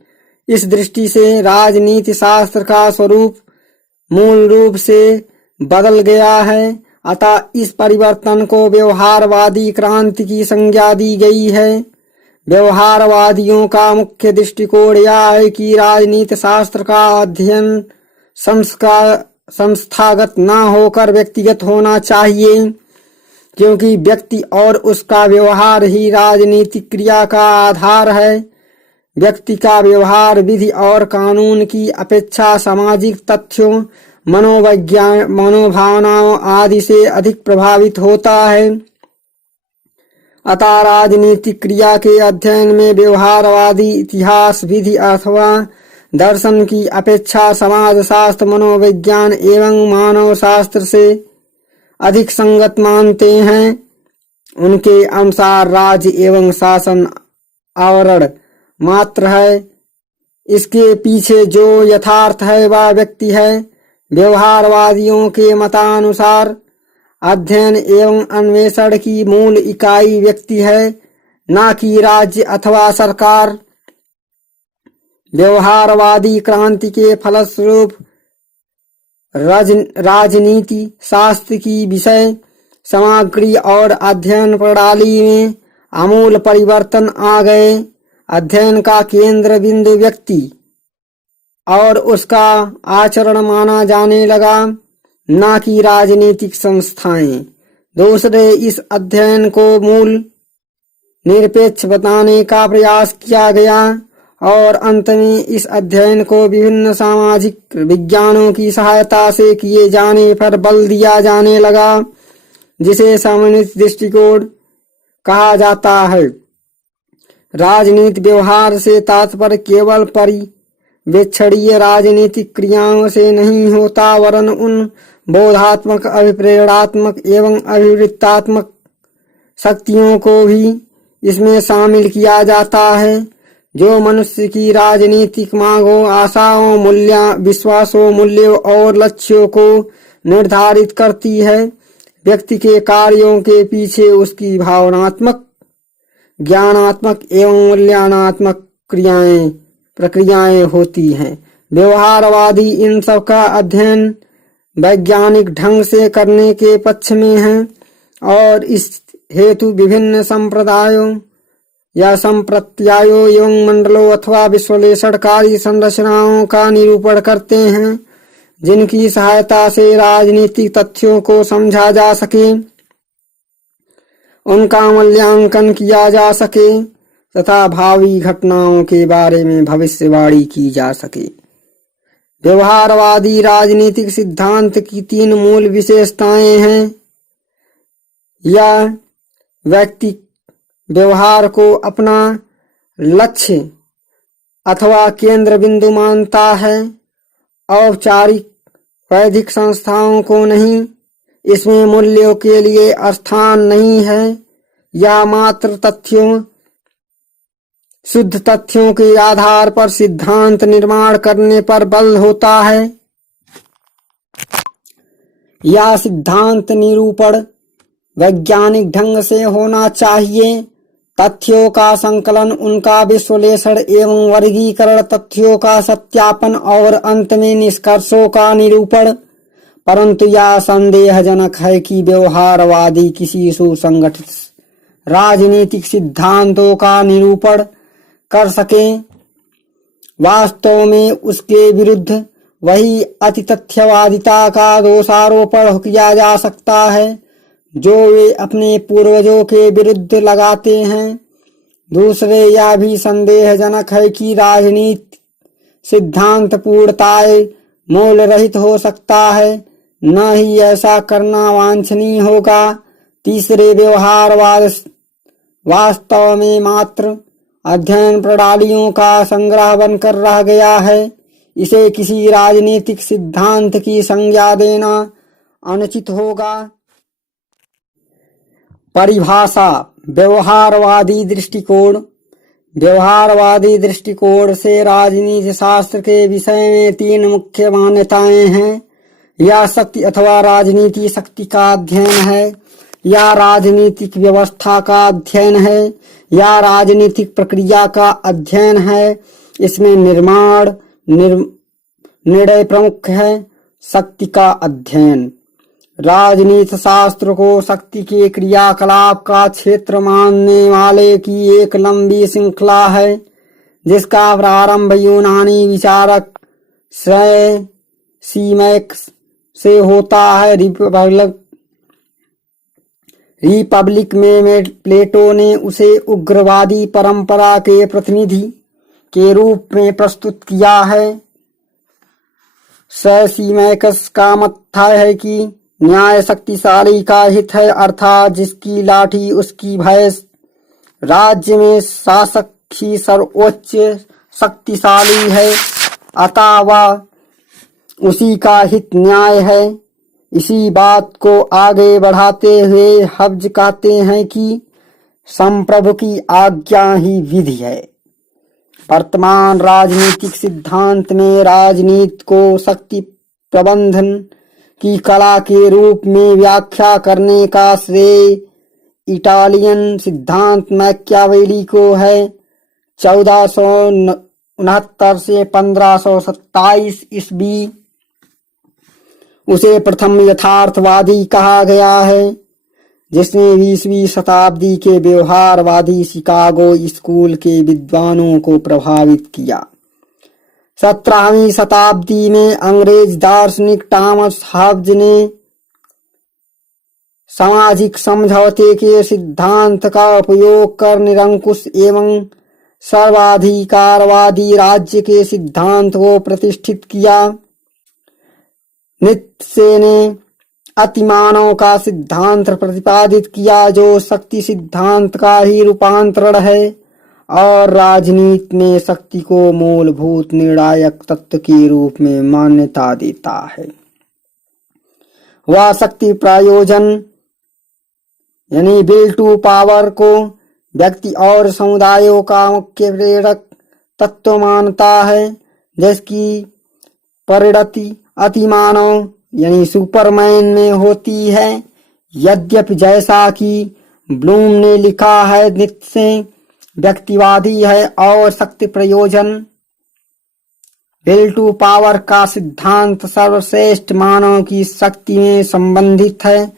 इस दृष्टि से राजनीति शास्त्र का स्वरूप मूल रूप से बदल गया है। अतः इस परिवर्तन को व्यवहारवादी क्रांति की संज्ञा दी गई है। व्यवहारवादियों का मुख्य दृष्टिकोण यह है कि राजनीति शास्त्र का अध्ययन संस्थागत न होकर व्यक्तिगत होना चाहिए, क्योंकि व्यक्ति और उसका व्यवहार ही राजनीतिक क्रिया का आधार है। व्यक्ति का व्यवहार विधि और कानून की अपेक्षा सामाजिक तथ्यों, मनोभावनाओं आदि से अधिक प्रभावित होता है। अतः राजनीतिक क्रिया के अध्ययन में व्यवहारवादी इतिहास, विधि अथवा दर्शन की अपेक्षा समाजशास्त्र, मनोविज्ञान एवं मानव शास्त्र से अधिक संगत मानते हैं। उनके अनुसार राज्य एवं शासन आवरण मात्र है, इसके पीछे जो यथार्थ है वह व्यक्ति है। व्यवहारवादियों के मतानुसार अध्ययन एवं अन्वेषण की मूल इकाई व्यक्ति है, न कि राज्य अथवा सरकार। व्यवहारवादी क्रांति के फलस्वरूप राजनीति शास्त्र की विषय सामग्री और अध्ययन प्रणाली में आमूल परिवर्तन आ गए। अध्ययन का केंद्र बिंदु व्यक्ति और उसका आचरण माना जाने लगा, न कि राजनीतिक संस्थाएं। दूसरे, इस अध्ययन को मूल निरपेक्ष बताने का प्रयास किया गया और अंत में इस अध्ययन को विभिन्न सामाजिक विज्ञानों की सहायता से किए जाने पर बल दिया जाने लगा, जिसे सामान्य दृष्टिकोण कहा जाता है। राजनीति व्यवहार से तात्पर्य केवल परिवेक्षणीय राजनीतिक क्रियाओं से नहीं होता, वरन उन बोधात्मक, अभिप्रेरणात्मक एवं अभिवृत्तात्मक शक्तियों को भी इसमें शामिल किया जाता है, जो मनुष्य की राजनीतिक मांगों, आशाओं, विश्वासों, मूल्यों और लक्ष्यों को निर्धारित करती है। व्यक्ति के कार्यों के पीछे उसकी भावनात्मक, ज्ञानात्मक एवं मूल्यात्मक प्रक्रियाएं होती हैं। व्यवहारवादी इन सब का अध्ययन वैज्ञानिक ढंग से करने के पक्ष में है और इस हेतु विभिन्न संप्रदायों या संप्रत्यायों एवं मंडलों अथवा विश्लेषणकारी संरचनाओं का निरूपण करते हैं, जिनकी सहायता से राजनीतिक तथ्यों को समझा जा सके, उनका मूल्यांकन किया जा सके तथा भावी घटनाओं के बारे में भविष्यवाणी की जा सके। व्यवहारवादी राजनीतिक सिद्धांत की तीन मूल विशेषताएं हैं। यह व्यक्ति व्यवहार को अपना लक्ष्य अथवा केंद्र बिंदु मानता है, औपचारिक वैधिक संस्थाओं को नहीं। इसमें मूल्यों के लिए स्थान नहीं है। यह मात्र शुद्ध तथ्यों के आधार पर सिद्धांत निर्माण करने पर बल होता है। यह सिद्धांत निरूपण वैज्ञानिक ढंग से होना चाहिए। तथ्यों का संकलन, उनका विश्लेषण एवं वर्गीकरण, तथ्यों का सत्यापन और अंत में निष्कर्षों का निरूपण। परंतु यह संदेहजनक है कि व्यवहारवादी किसी सुसंगठित राजनीतिक सिद्धांतों का निरूपण कर सके। वास्तव में उसके विरुद्ध वही अतितथ्यवादिता का दोषारोपण किया जा सकता है जो वे अपने पूर्वजों के विरुद्ध लगाते हैं। दूसरे, यह भी संदेहजनक है कि राजनीति सिद्धांत पूर्णतः मूल रहित हो सकता है, न ही ऐसा करना वांछनीय होगा। तीसरे, व्यवहारवाद वास्तव में मात्र अध्ययन प्रणालियों का संग्रह बनकर रह गया है। इसे किसी राजनीतिक सिद्धांत की संज्ञा देना अनुचित होगा। परिभाषा। व्यवहारवादी दृष्टिकोण। व्यवहारवादी दृष्टिकोण से राजनीति शास्त्र के विषय में 3 मुख्य मान्यताएं हैं। या शक्ति अथवा राजनीति शक्ति का अध्ययन है, या राजनीतिक व्यवस्था का अध्ययन है, या राजनीतिक प्रक्रिया का अध्ययन है। इसमें निर्णय प्रमुख है। शक्ति का अध्ययन। राजनीति शास्त्र को शक्ति के क्रियाकलाप का क्षेत्र मानने वाले की एक लंबी श्रृंखला है, जिसका प्रारंभ यूनानी विचारक सीमैक्स से होता है। रिपब्लिक में प्लेटो ने उसे उग्रवादी परंपरा के प्रतिनिधि के रूप में प्रस्तुत किया है। सीमैक्स का मत है कि न्याय शक्तिशाली का हित है, अर्थात जिसकी लाठी उसकी भैंस। राज्य में शासक ही सर्वोच्च शक्तिशाली है, अतः वह उसी का हित न्याय है। इसी बात को आगे बढ़ाते हुए हब्ज कहते हैं कि संप्रभु की आज्ञा ही विधि है। वर्तमान राजनीतिक सिद्धांत में राजनीति को शक्ति प्रबंधन की कला के रूप में व्याख्या करने का श्रेय इटालियन सिद्धांत मैकियावेली को है। 1469 से 1527 ईस्वी उसे प्रथम यथार्थवादी कहा गया है, जिसने 20वीं शताब्दी के व्यवहारवादी शिकागो स्कूल के विद्वानों को प्रभावित किया। 17वीं शताब्दी में अंग्रेज दार्शनिक टॉमस हॉब्ज ने सामाजिक समझौते के सिद्धांत का उपयोग कर निरंकुश एवं सर्वाधिकारवादी राज्य के सिद्धांत को प्रतिष्ठित किया। नीत्शे ने अतिमानव का सिद्धांत प्रतिपादित किया, जो शक्ति सिद्धांत का ही रूपांतरण है और राजनीति में शक्ति को मूलभूत निर्णायक तत्व के रूप में मान्यता देता है। वह शक्ति प्रयोजन यानी विल टू पावर को व्यक्ति और समुदायों का मुख्य प्रेरक तत्व मानता है, जिसकी परिणति अतिमानव यानी सुपरमैन में होती है। यद्यपि जैसा कि ब्लूम ने लिखा है, नीत्शे व्यक्तिवादी है और शक्ति प्रयोजन विल टू पावर का सिद्धांत सर्वश्रेष्ठ मानव की शक्ति में संबंधित है,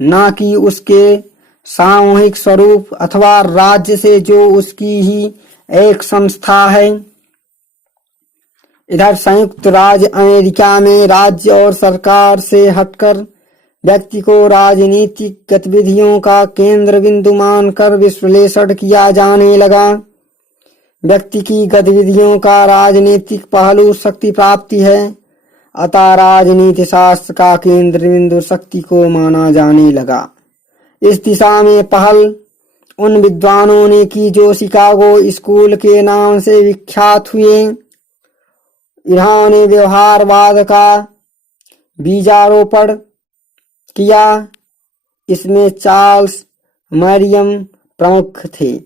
न कि उसके सामूहिक स्वरूप अथवा राज्य से, जो उसकी ही एक संस्था है। इधर संयुक्त राज्य अमेरिका में राज्य और सरकार से हटकर व्यक्ति को राजनीतिक गतिविधियों का केंद्र बिंदु मानकर विश्लेषण किया जाने लगा। व्यक्ति की गतिविधियों का राजनीतिक पहलू शक्ति प्राप्ति है, अतः राजनीति शास्त्र का केंद्र बिंदु शक्ति को माना जाने लगा। इस दिशा में पहल उन विद्वानों ने की जो शिकागो स्कूल के नाम से विख्यात हुए। इन्होंने व्यवहारवाद का बीजारोपण किया। इसमें चार्ल्स मरियम प्रमुख थे।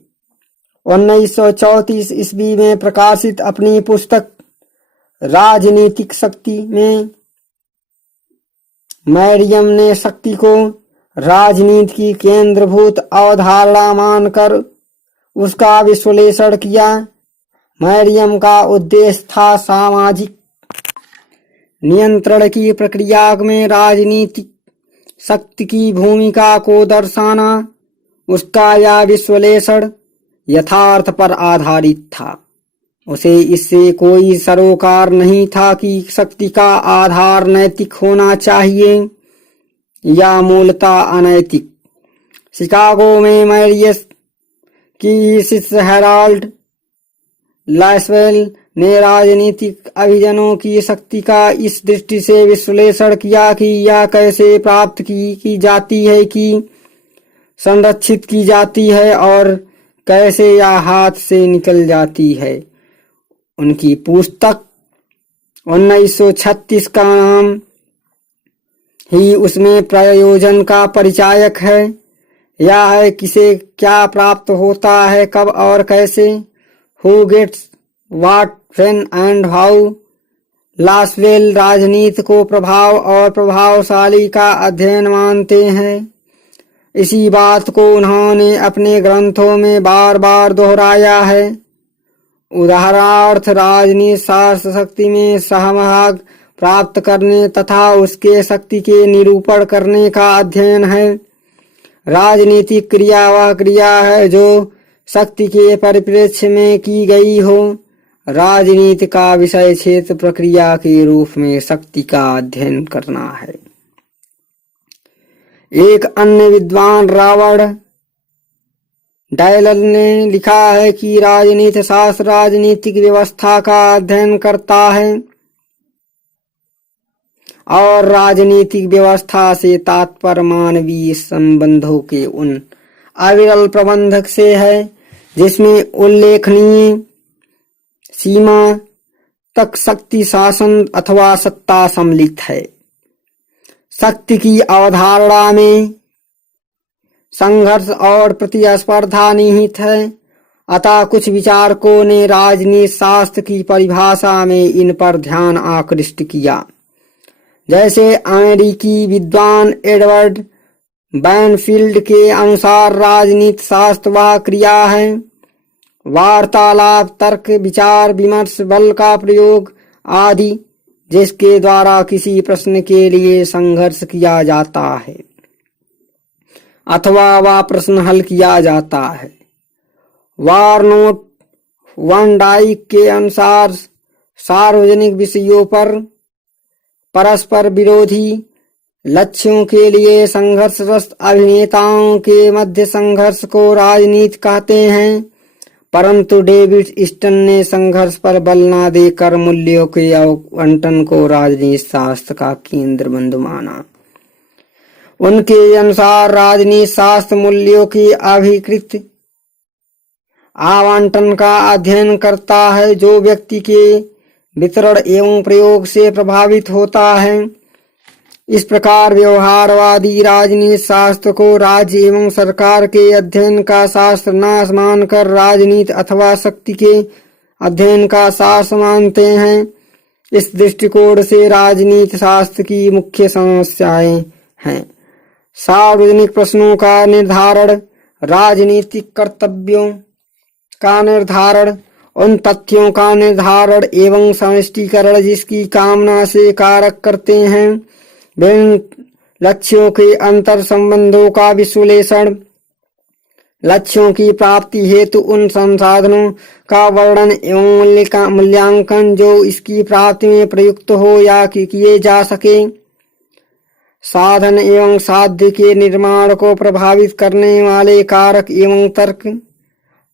1934 ईस्वी में प्रकाशित अपनी पुस्तक राजनीतिक शक्ति में मरियम ने शक्ति को राजनीति की केंद्रभूत अवधारणा मानकर उसका विश्लेषण किया। मरियम का उद्देश्य था सामाजिक नियंत्रण की प्रक्रिया में राजनीतिक शक्ति की भूमिका को दर्शाना। उसका यह विश्लेषण यथार्थ पर आधारित था। उसे इससे कोई सरोकार नहीं था कि शक्ति का आधार नैतिक होना चाहिए या मूलतः अनैतिक। शिकागो में मैरियस की शिष्य हेराल्ड लासवेल ने राजनीतिक अभियानों की शक्ति का इस दृष्टि से विश्लेषण किया कि यह कैसे प्राप्त की जाती है, कि संरक्षित की जाती है और कैसे यह हाथ से निकल जाती है। उनकी पुस्तक 1936 का नाम ही उसमें प्रयोजन का परिचायक है। यह है किसे क्या प्राप्त होता है, कब और कैसे। Who gets what, when and how. Lasswell राजनीति को प्रभाव और प्रभावशाली का अध्ययन मानते हैं। इसी बात को उन्होंने अपने ग्रंथों में बार बार दोहराया है। उदाहरणार्थ राजनीति शास्त्र शक्ति में सहभाग प्राप्त करने तथा उसके शक्ति के निरूपण करने का अध्ययन है। राजनीतिक क्रिया वह क्रिया है जो शक्ति के परिप्रेक्ष्य में की गई हो। राजनीति का विषय क्षेत्र प्रक्रिया के रूप में शक्ति का अध्ययन करना है। एक अन्य विद्वान रॉबर्ट डायलर ने लिखा है कि राजनीति शास्त्र राजनीतिक व्यवस्था का अध्ययन करता है और राजनीतिक व्यवस्था से तात्पर्य मानवीय संबंधों के उन अविरल प्रबंधक से है जिसमें उल्लेखनीय सीमा तक शक्ति शासन अथवा सत्ता सम्मिलित है। शक्ति की अवधारणा में संघर्ष और प्रतिस्पर्धा निहित है। अतः कुछ विचारकों ने राजनीति शास्त्र की परिभाषा में इन पर ध्यान आकृष्ट किया। जैसे अमेरिकी विद्वान एडवर्ड बैनफील्ड के अनुसार राजनीति शास्त्र वह क्रिया है, वार्तालाप, तर्क, विचार विमर्श, बल का प्रयोग आदि जिसके द्वारा किसी प्रश्न के लिए संघर्ष किया जाता है अथवा वह प्रश्न हल किया जाता है। वारनोट वन डाइक के अनुसार सार्वजनिक विषयों पर परस्पर विरोधी लक्ष्यों के लिए संघर्षरत अभिनेताओं के मध्य संघर्ष को राजनीति कहते हैं। परंतु डेविड स्टन ने संघर्ष पर बल न देकर मूल्यों के आवंटन को राजनीति शास्त्र का केंद्र बिंदु माना। उनके अनुसार राजनीति शास्त्र मूल्यों के अभिकृत आवंटन का अध्ययन करता है जो व्यक्ति के वितरण एवं प्रयोग से प्रभावित होता है। इस प्रकार व्यवहारवादी राजनीति शास्त्र को राज्य एवं सरकार के अध्ययन का शास्त्र न मानकर राजनीति अथवा शक्ति के अध्ययन का शास्त्र मानते हैं। इस दृष्टिकोण से राजनीति शास्त्र की मुख्य समस्याएं हैं सार्वजनिक प्रश्नों का निर्धारण, राजनीतिक कर्तव्यों का निर्धारण, उन तथ्यों का निर्धारण एवं समष्टीकरण जिसकी कामना से कारक करते हैं, विभिन्न लक्ष्यों के अंतर संबंधों का विश्लेषण, लक्ष्यों की प्राप्ति हेतु उन संसाधनों का वर्णन एवं मूल्यांकन जो इसकी प्राप्ति में प्रयुक्त हो या किए जा सके, साधन एवं साध्य के निर्माण को प्रभावित करने वाले कारक एवं तर्क,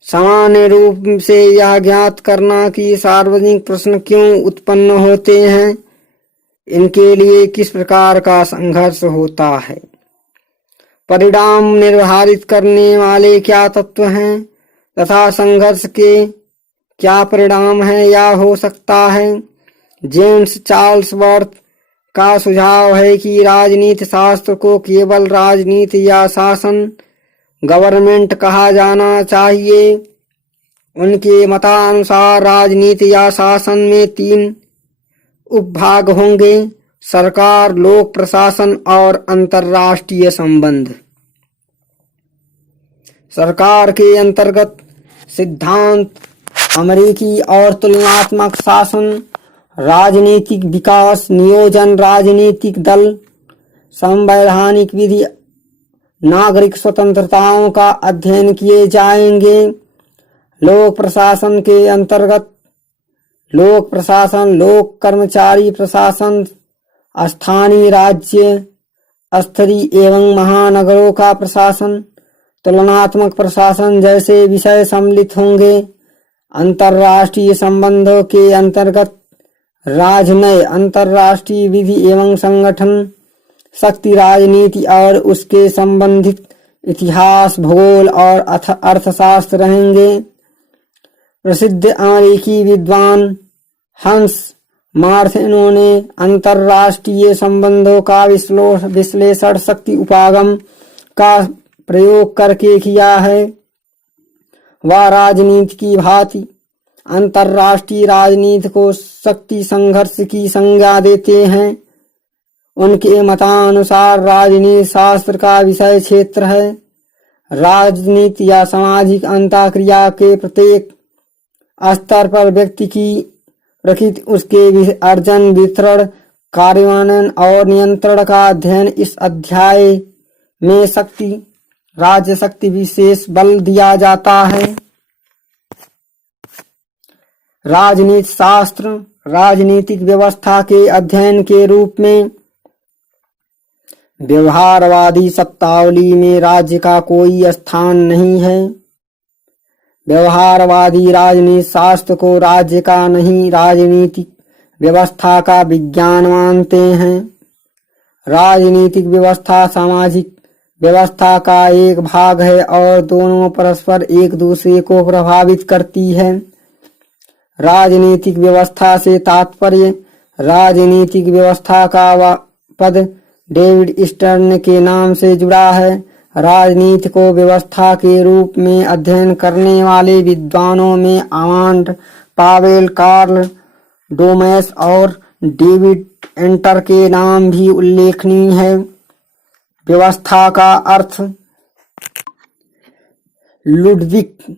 सामान्य रूप से यह ज्ञात करना कि सार्वजनिक प्रश्न क्यों उत्पन्न होते हैं, इनके लिए किस प्रकार का संघर्ष होता है, परिणाम निर्धारित करने वाले क्या तत्व हैं तथा संघर्ष के क्या परिणाम है या हो सकता है। जेम्स चार्ल्सवर्थ का सुझाव है कि राजनीति शास्त्र को केवल राजनीति या शासन गवर्नमेंट कहा जाना चाहिए। उनके मतानुसार राजनीति या शासन में 3 उपभाग होंगे: सरकार, लोक प्रशासन और अंतर्राष्ट्रीय संबंध। सरकार के अंतर्गत सिद्धांत, अमेरिकी और तुलनात्मक शासन, राजनीतिक विकास, नियोजन, राजनीतिक दल, संवैधानिक विधि, नागरिक स्वतंत्रताओं का अध्ययन किए जाएंगे। लोक प्रशासन के अंतर्गत लोक प्रशासन, लोक कर्मचारी प्रशासन, स्थानीय राज्य स्तरीय एवं महानगरों का प्रशासन, तुलनात्मक प्रशासन जैसे विषय सम्मिलित होंगे। अंतर्राष्ट्रीय संबंधों के अंतर्गत राजनय, अंतर्राष्ट्रीय विधि एवं संगठन, शक्ति, राजनीति और उसके संबंधित इतिहास, भूगोल और अर्थशास्त्र रहेंगे। प्रसिद्ध अमेरिकी विद्वान हंस मार्थिनो ने अंतर्राष्ट्रीय संबंधों का विश्लेषण शक्ति उपागम का प्रयोग करके किया है। वह राजनीति की भांति अंतर्राष्ट्रीय राजनीति को शक्ति संघर्ष की संज्ञा देते हैं। उनके मतानुसार राजनीति शास्त्र का विषय क्षेत्र है। राजनीति या सामाजिक अंतःक्रिया के प्रत्येक स्तर पर व्यक्ति की प्रकृति, उसके अर्जन, वितरण, कार्यान्वयन और नियंत्रण का अध्ययन इस अध्याय में राज्य शक्ति विशेष बल दिया जाता है। राजनीति शास्त्र राजनीतिक व्यवस्था के अध्ययन के रूप में व्यवहारवादी शब्दावली में राज्य का कोई स्थान नहीं है। व्यवहारवादी राजनीति शास्त्र को राज्य का नहीं, राजनीतिक व्यवस्था का विज्ञान मानते हैं। राजनीतिक व्यवस्था सामाजिक व्यवस्था का एक भाग है और दोनों परस्पर एक दूसरे को प्रभावित करती है। राजनीतिक व्यवस्था से तात्पर्य राजनीतिक व्यवस्था का पद डेविड स्टर्न के नाम से जुड़ा है। राजनीति को व्यवस्था के रूप में अध्ययन करने वाले विद्वानों में आर्मांड पावेल, कार्ल डोमेस और डेविड एंटर के नाम भी उल्लेखनीय है। व्यवस्था का अर्थ लुडविग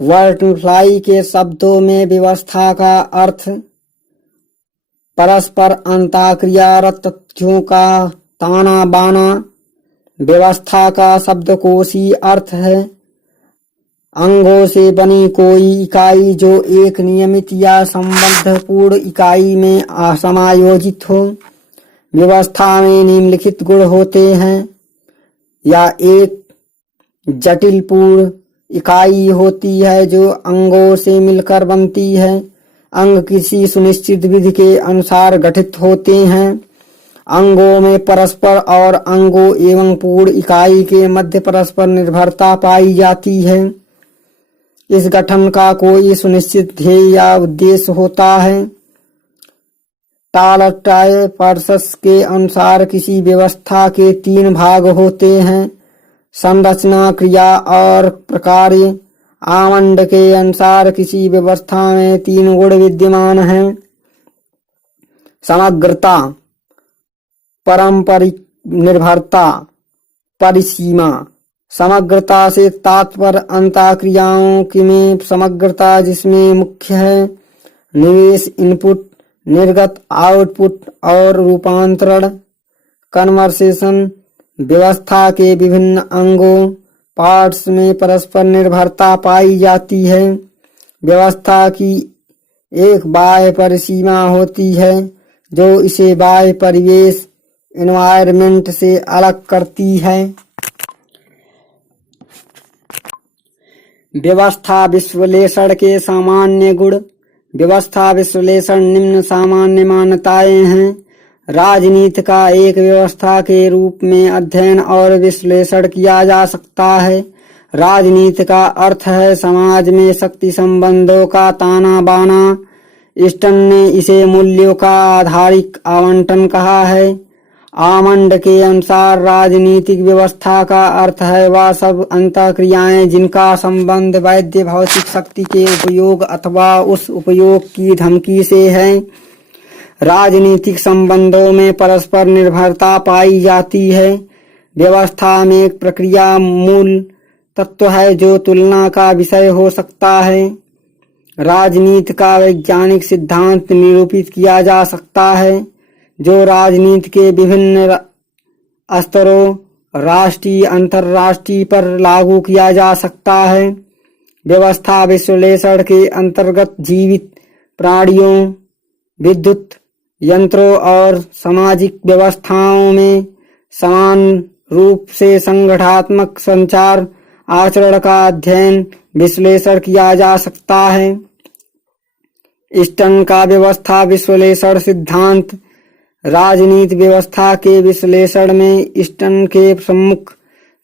वर्टफ्लाई के शब्दों में व्यवस्था का अर्थ परस्पर अंतःक्रियारत तथ्यों का ताना बाना। व्यवस्था का शब्दकोशी अर्थ है अंगों से बनी कोई इकाई जो एक नियमित या संबंधपूर्ण इकाई में समायोजित हो। व्यवस्था में निम्नलिखित गुण होते हैं। या एक जटिल पूर्ण इकाई होती है जो अंगों से मिलकर बनती है। अंग किसी सुनिश्चित विधि के अनुसार गठित होते हैं। अंगों में परस्पर और अंगों एवं पूर्ण इकाई के मध्य परस्पर निर्भरता पाई जाती है। इस गठन का कोई सुनिश्चित ध्येय या उद्देश्य होता है। टायपर्स के अनुसार किसी व्यवस्था के 3 भाग होते हैं: संरचना, क्रिया और प्रकार्य। आमंड के अनुसार किसी व्यवस्था में 3 गुण विद्यमान हैं: समग्रता, पारंपरिक निर्भरता, परिसीमा। समग्रता से तात्पर्य अंतःक्रियाओं में समग्रता जिसमें मुख्य है निवेश, इनपुट, निर्गत, आउटपुट और रूपांतरण। कन्वर्सेशन व्यवस्था के विभिन्न अंगों पार्ट्स में परस्पर निर्भरता पाई जाती है। व्यवस्था की एक बाह्य परिसीमा होती है जो इसे बाह्य परिवेश एनवायरनमेंट से अलग करती है। व्यवस्था विश्लेषण के सामान्य गुण। व्यवस्था विश्लेषण निम्न सामान्य मान्यताएं हैं। राजनीति का एक व्यवस्था के रूप में अध्ययन और विश्लेषण किया जा सकता है। राजनीति का अर्थ है समाज में शक्ति संबंधों का ताना बाना। स्टन ने इसे मूल्यों का आधारिक आवंटन कहा है। आमंड के अनुसार राजनीतिक व्यवस्था का अर्थ है वह सब अंतःक्रियाएं जिनका संबंध वैध भौतिक शक्ति के उपयोग अथवा उस उपयोग की धमकी से है। राजनीतिक संबंधों में परस्पर निर्भरता पाई जाती है। व्यवस्था में एक प्रक्रिया मूल तत्व है जो तुलना का विषय हो सकता है। राजनीति का वैज्ञानिक सिद्धांत निरूपित किया जा सकता है जो राजनीति के विभिन्न स्तरों राष्ट्रीय अंतर्राष्ट्रीय पर लागू किया जा सकता है। व्यवस्था विश्लेषण के अंतर्गत जीवित प्राणियों, विद्युत यंत्रों और सामाजिक व्यवस्थाओं में समान रूप से संगठनात्मक संचार आचरण का अध्ययन विश्लेषण किया जा सकता है। स्टन का व्यवस्था विश्लेषण सिद्धांत। राजनीति व्यवस्था के विश्लेषण में स्टन के प्रमुख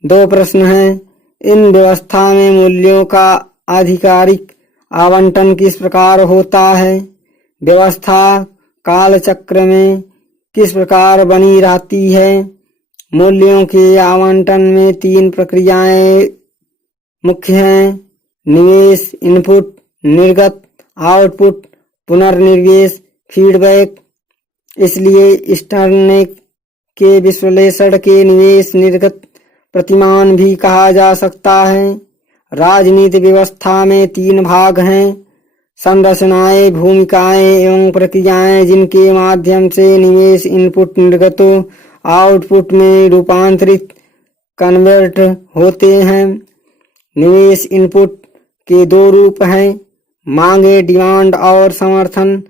2 प्रश्न हैं। इन व्यवस्था में मूल्यों का आधिकारिक आवंटन किस प्रकार होता है? व्यवस्था कालचक्र में किस प्रकार बनी रहती है? मूल्यों के आवंटन में 3 प्रक्रियाएं मुख्य हैं: निवेश इनपुट, निर्गत आउटपुट, पुनर्निवेश फीडबैक। इसलिए स्टर्निक के विश्लेषण के निवेश निर्गत प्रतिमान भी कहा जा सकता है। राजनीति व्यवस्था में 3 भाग हैं: संरचनाएं, भूमिकाएं एवं प्रक्रियाएं, जिनके माध्यम से निवेश इनपुट निर्गतों आउटपुट में रूपांतरित कन्वर्ट होते हैं। निवेश इनपुट के 2 रूप हैं: मांगे डिमांड और समर्थन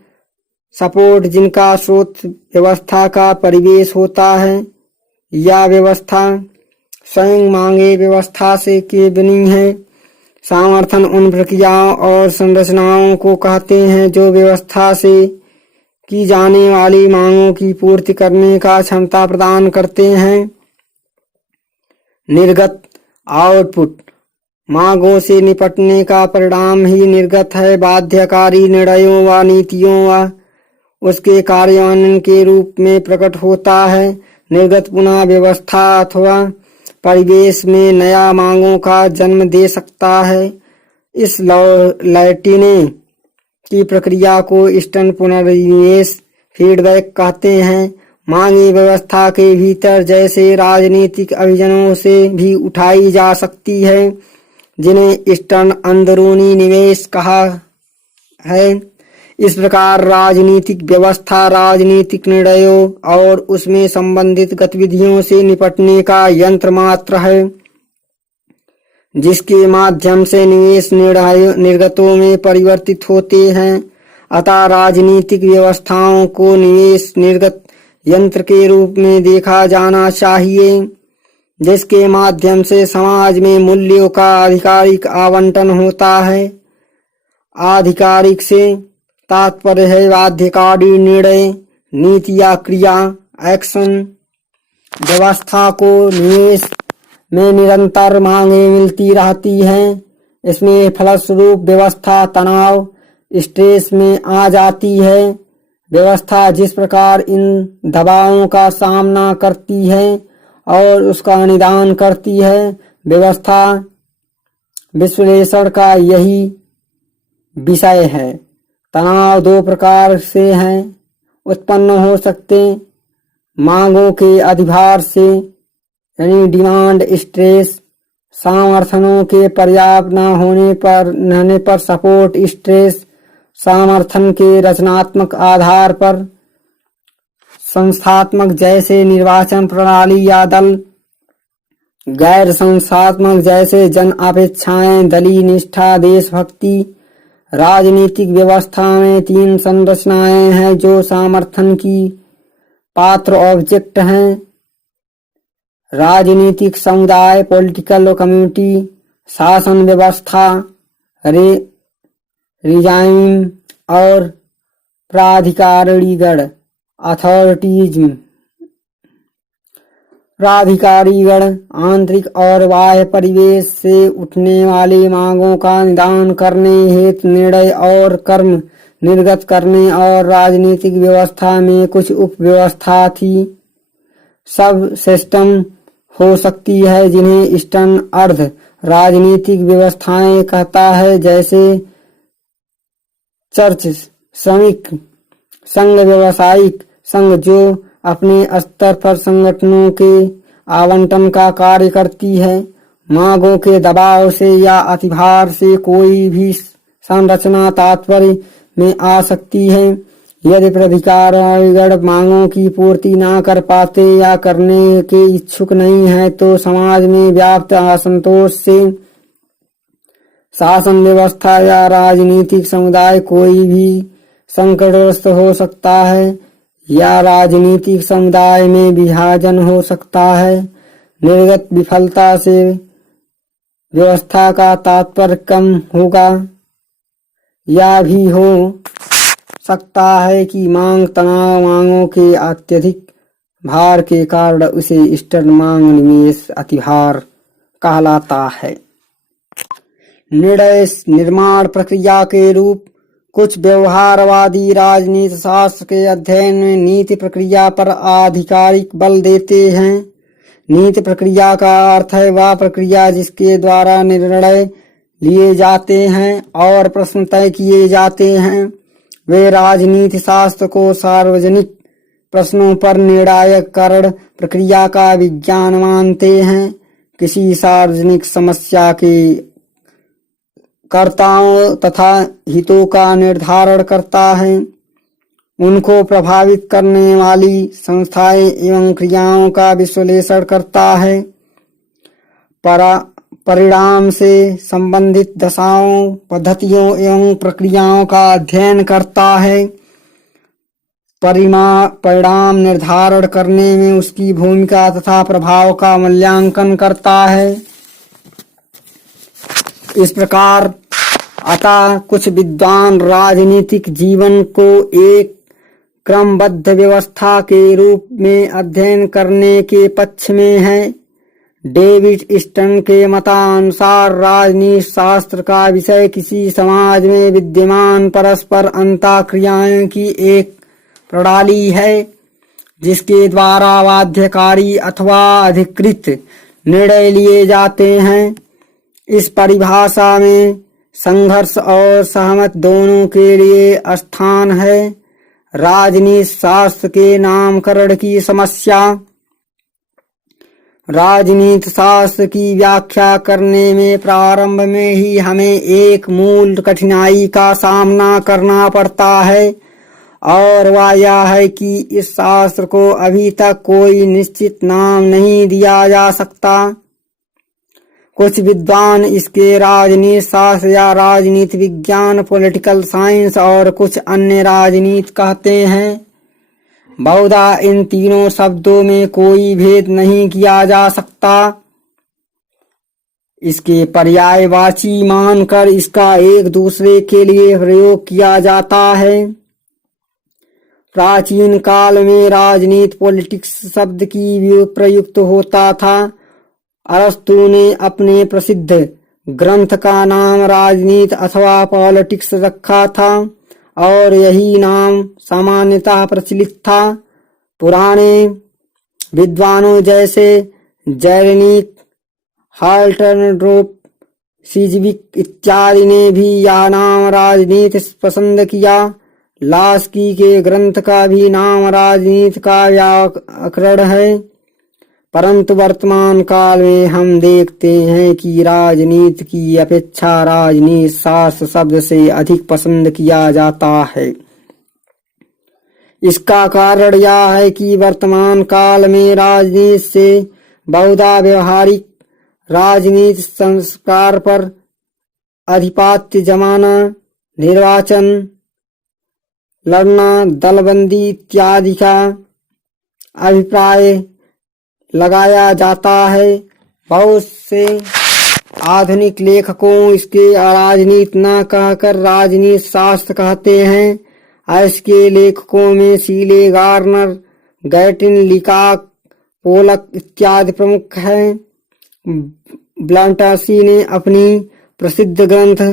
सपोर्ट, जिनका स्रोत व्यवस्था का परिवेश होता है या व्यवस्था स्वयं मांगे व्यवस्था से के बनी है। समर्थन उन प्रक्रियाओं और संरचनाओं को कहते हैं जो व्यवस्था से की जाने वाली मांगों की पूर्ति करने का क्षमता प्रदान करते हैं। निर्गत आउटपुट मांगों से निपटने का परिणाम ही निर्गत है। बाध्यकारी निर्णयों व नीतियों व उसके कार्यान्वयन के रूप में प्रकट होता है। निर्गत पुनः व्यवस्था अथवा परिवेश में नया मांगों का जन्म दे सकता है। इस लौटने की प्रक्रिया को स्टर्न पुनर्निवेश फीडबैक कहते हैं। मांगी व्यवस्था के भीतर जैसे राजनीतिक अभियानों से भी उठाई जा सकती है, जिन्हें स्टर्न अंदरूनी निवेश कहा है। इस प्रकार राजनीतिक व्यवस्था राजनीतिक निर्णयों और उसमें संबंधित गतिविधियों से निपटने का यंत्र मात्र है, जिसके माध्यम से निवेश निर्गतों में परिवर्तित होते हैं। अतः राजनीतिक व्यवस्थाओं को निवेश निर्गत यंत्र के रूप में देखा जाना चाहिए, जिसके माध्यम से समाज में मूल्यों का आधिकारिक आवंटन होता है। आधिकारिक से तात्पर्य है बाध्यकारी निर्णय, नीति या क्रिया, एक्शन। व्यवस्था को निवेश में निरंतर मांगें मिलती रहती हैं। इसमें फलस्वरूप व्यवस्था तनाव स्ट्रेस में आ जाती है। व्यवस्था जिस प्रकार इन दबावों का सामना करती है और उसका निदान करती है, व्यवस्था विश्लेषण का यही विषय है। तनाव 2 प्रकार से हैं उत्पन्न हो सकते: मांगों के अधिभार से यानी डिमांड स्ट्रेस, समर्थनों के पर्याप्त न होने पर सपोर्ट स्ट्रेस, समर्थन के रचनात्मक आधार पर संस्थात्मक जैसे निर्वाचन प्रणाली या दल, गैर संस्थात्मक जैसे जन अपेक्षाएं, दलीय निष्ठा, देशभक्ति। राजनीतिक व्यवस्था में 3 संरचनाएं हैं जो समर्थन की पात्र ऑब्जेक्ट हैं: राजनीतिक समुदाय पॉलिटिकल कम्युनिटी, शासन व्यवस्था रिजाइम और प्राधिकारीगण अथॉरिटीज़म। प्राधिकारीगण आंतरिक और बाह्य परिवेश से उठने वाली मांगों का निदान करने हेतु निर्णय और कर्म निर्गत करने और राजनीतिक व्यवस्था में कुछ उपव्यवस्था थी सब सिस्टम हो सकती है, जिन्हें स्टर्न अर्ध राजनीतिक व्यवस्थाएं कहता है, जैसे चर्च, श्रमिक संघ, व्यवसायिक संघ, जो अपने स्तर पर संगठनों के आवंटन का कार्य करती है। मांगों के दबाव से या अतिभार से कोई भी संरचना तात्पर्य में आ सकती है। यदि प्राधिकारीगण मांगों की पूर्ति न कर पाते या करने के इच्छुक नहीं है, तो समाज में व्याप्त असंतोष से शासन व्यवस्था या राजनीतिक समुदाय कोई भी संकटग्रस्त हो सकता है या राजनीतिक समुदाय में विभाजन हो सकता है। निर्गत विफलता से व्यवस्था का तात्पर्य कम होगा या भी हो सकता है कि मांग तनाव मांगों के अत्यधिक भार के कारण उसे स्टर्न मांग निवेश अतिभार कहलाता है। निर्णय निर्माण प्रक्रिया के रूप कुछ व्यवहारवादी राजनीति शास्त्र के अध्ययन में नीति प्रक्रिया पर आधिकारिक बल देते हैं। नीति प्रक्रिया का अर्थ है वह प्रक्रिया जिसके द्वारा निर्णय लिए जाते हैं और प्रश्न तय किए जाते हैं। वे राजनीति शास्त्र को सार्वजनिक प्रश्नों पर निर्णायकरण प्रक्रिया का विज्ञान मानते हैं। किसी सार्वजनिक समस्या के कर्ताओं तथा हितों का निर्धारण करता है, उनको प्रभावित करने वाली संस्थाएं एवं क्रियाओं का विश्लेषण करता है, परिणाम से संबंधित दशाओं, पद्धतियों एवं प्रक्रियाओं का अध्ययन करता है, परिणाम निर्धारण करने में उसकी भूमिका तथा प्रभाव का मूल्यांकन करता है। इस प्रकार अतः कुछ विद्वान राजनीतिक जीवन को एक क्रमबद्ध व्यवस्था के रूप में अध्ययन करने के पक्ष में है। डेविड स्टन के मतानुसार राजनीति शास्त्र का विषय किसी समाज में विद्यमान परस्पर अंतःक्रियाओं की एक प्रणाली है, जिसके द्वारा बाध्यकारी अथवा अधिकृत निर्णय लिए जाते हैं। इस परिभाषा में संघर्ष और सहमत दोनों के लिए स्थान है। राजनीति शास्त्र के नामकरण की समस्या। राजनीति शास्त्र की व्याख्या करने में प्रारंभ में ही हमें एक मूल कठिनाई का सामना करना पड़ता है, और वह यह है कि इस शास्त्र को अभी तक कोई निश्चित नाम नहीं दिया जा सकता। कुछ विद्वान इसके राजनीति शास्त्र या राजनीति विज्ञान पॉलिटिकल साइंस और कुछ अन्य राजनीति कहते हैं। बहुधा इन तीनों शब्दों में कोई भेद नहीं किया जा सकता। इसके पर्यायवाची मानकर इसका एक दूसरे के लिए प्रयोग किया जाता है। प्राचीन काल में राजनीति पॉलिटिक्स शब्द की प्रयुक्त होता था। अरस्तु ने अपने प्रसिद्ध ग्रंथ का नाम राजनीति अथवा पॉलिटिक्स रखा था और यही नाम सामान्यतः प्रचलित था। पुराने विद्वानों जैसे जेरेनिक, हाल्टनड्रोप, सिजविक इत्यादि ने भी यह नाम राजनीति पसंद किया। लास्की के ग्रंथ का भी नाम राजनीति का व्याकरण है, परंतु वर्तमान काल में हम देखते हैं कि राजनीति की अपेक्षा राजनीति शास्त्र शब्द से अधिक पसंद किया जाता है। इसका कारण यह है कि वर्तमान काल में राजनीति से बहुधा व्यवहारिक राजनीति संस्कार पर आधिपत्य जमाना, निर्वाचन लड़ना, दलबंदी इत्यादि का अभिप्राय लगाया जाता है। बहुत से आधुनिक लेखकों इसके राजनीति न कहकर राजनीति शास्त्र कहते हैं। इसके लेखकों में सीले, गार्नर, गैटिन, लिकाक, पोलक इत्यादि प्रमुख हैं। ब्लंटासी ने अपनी प्रसिद्ध ग्रंथ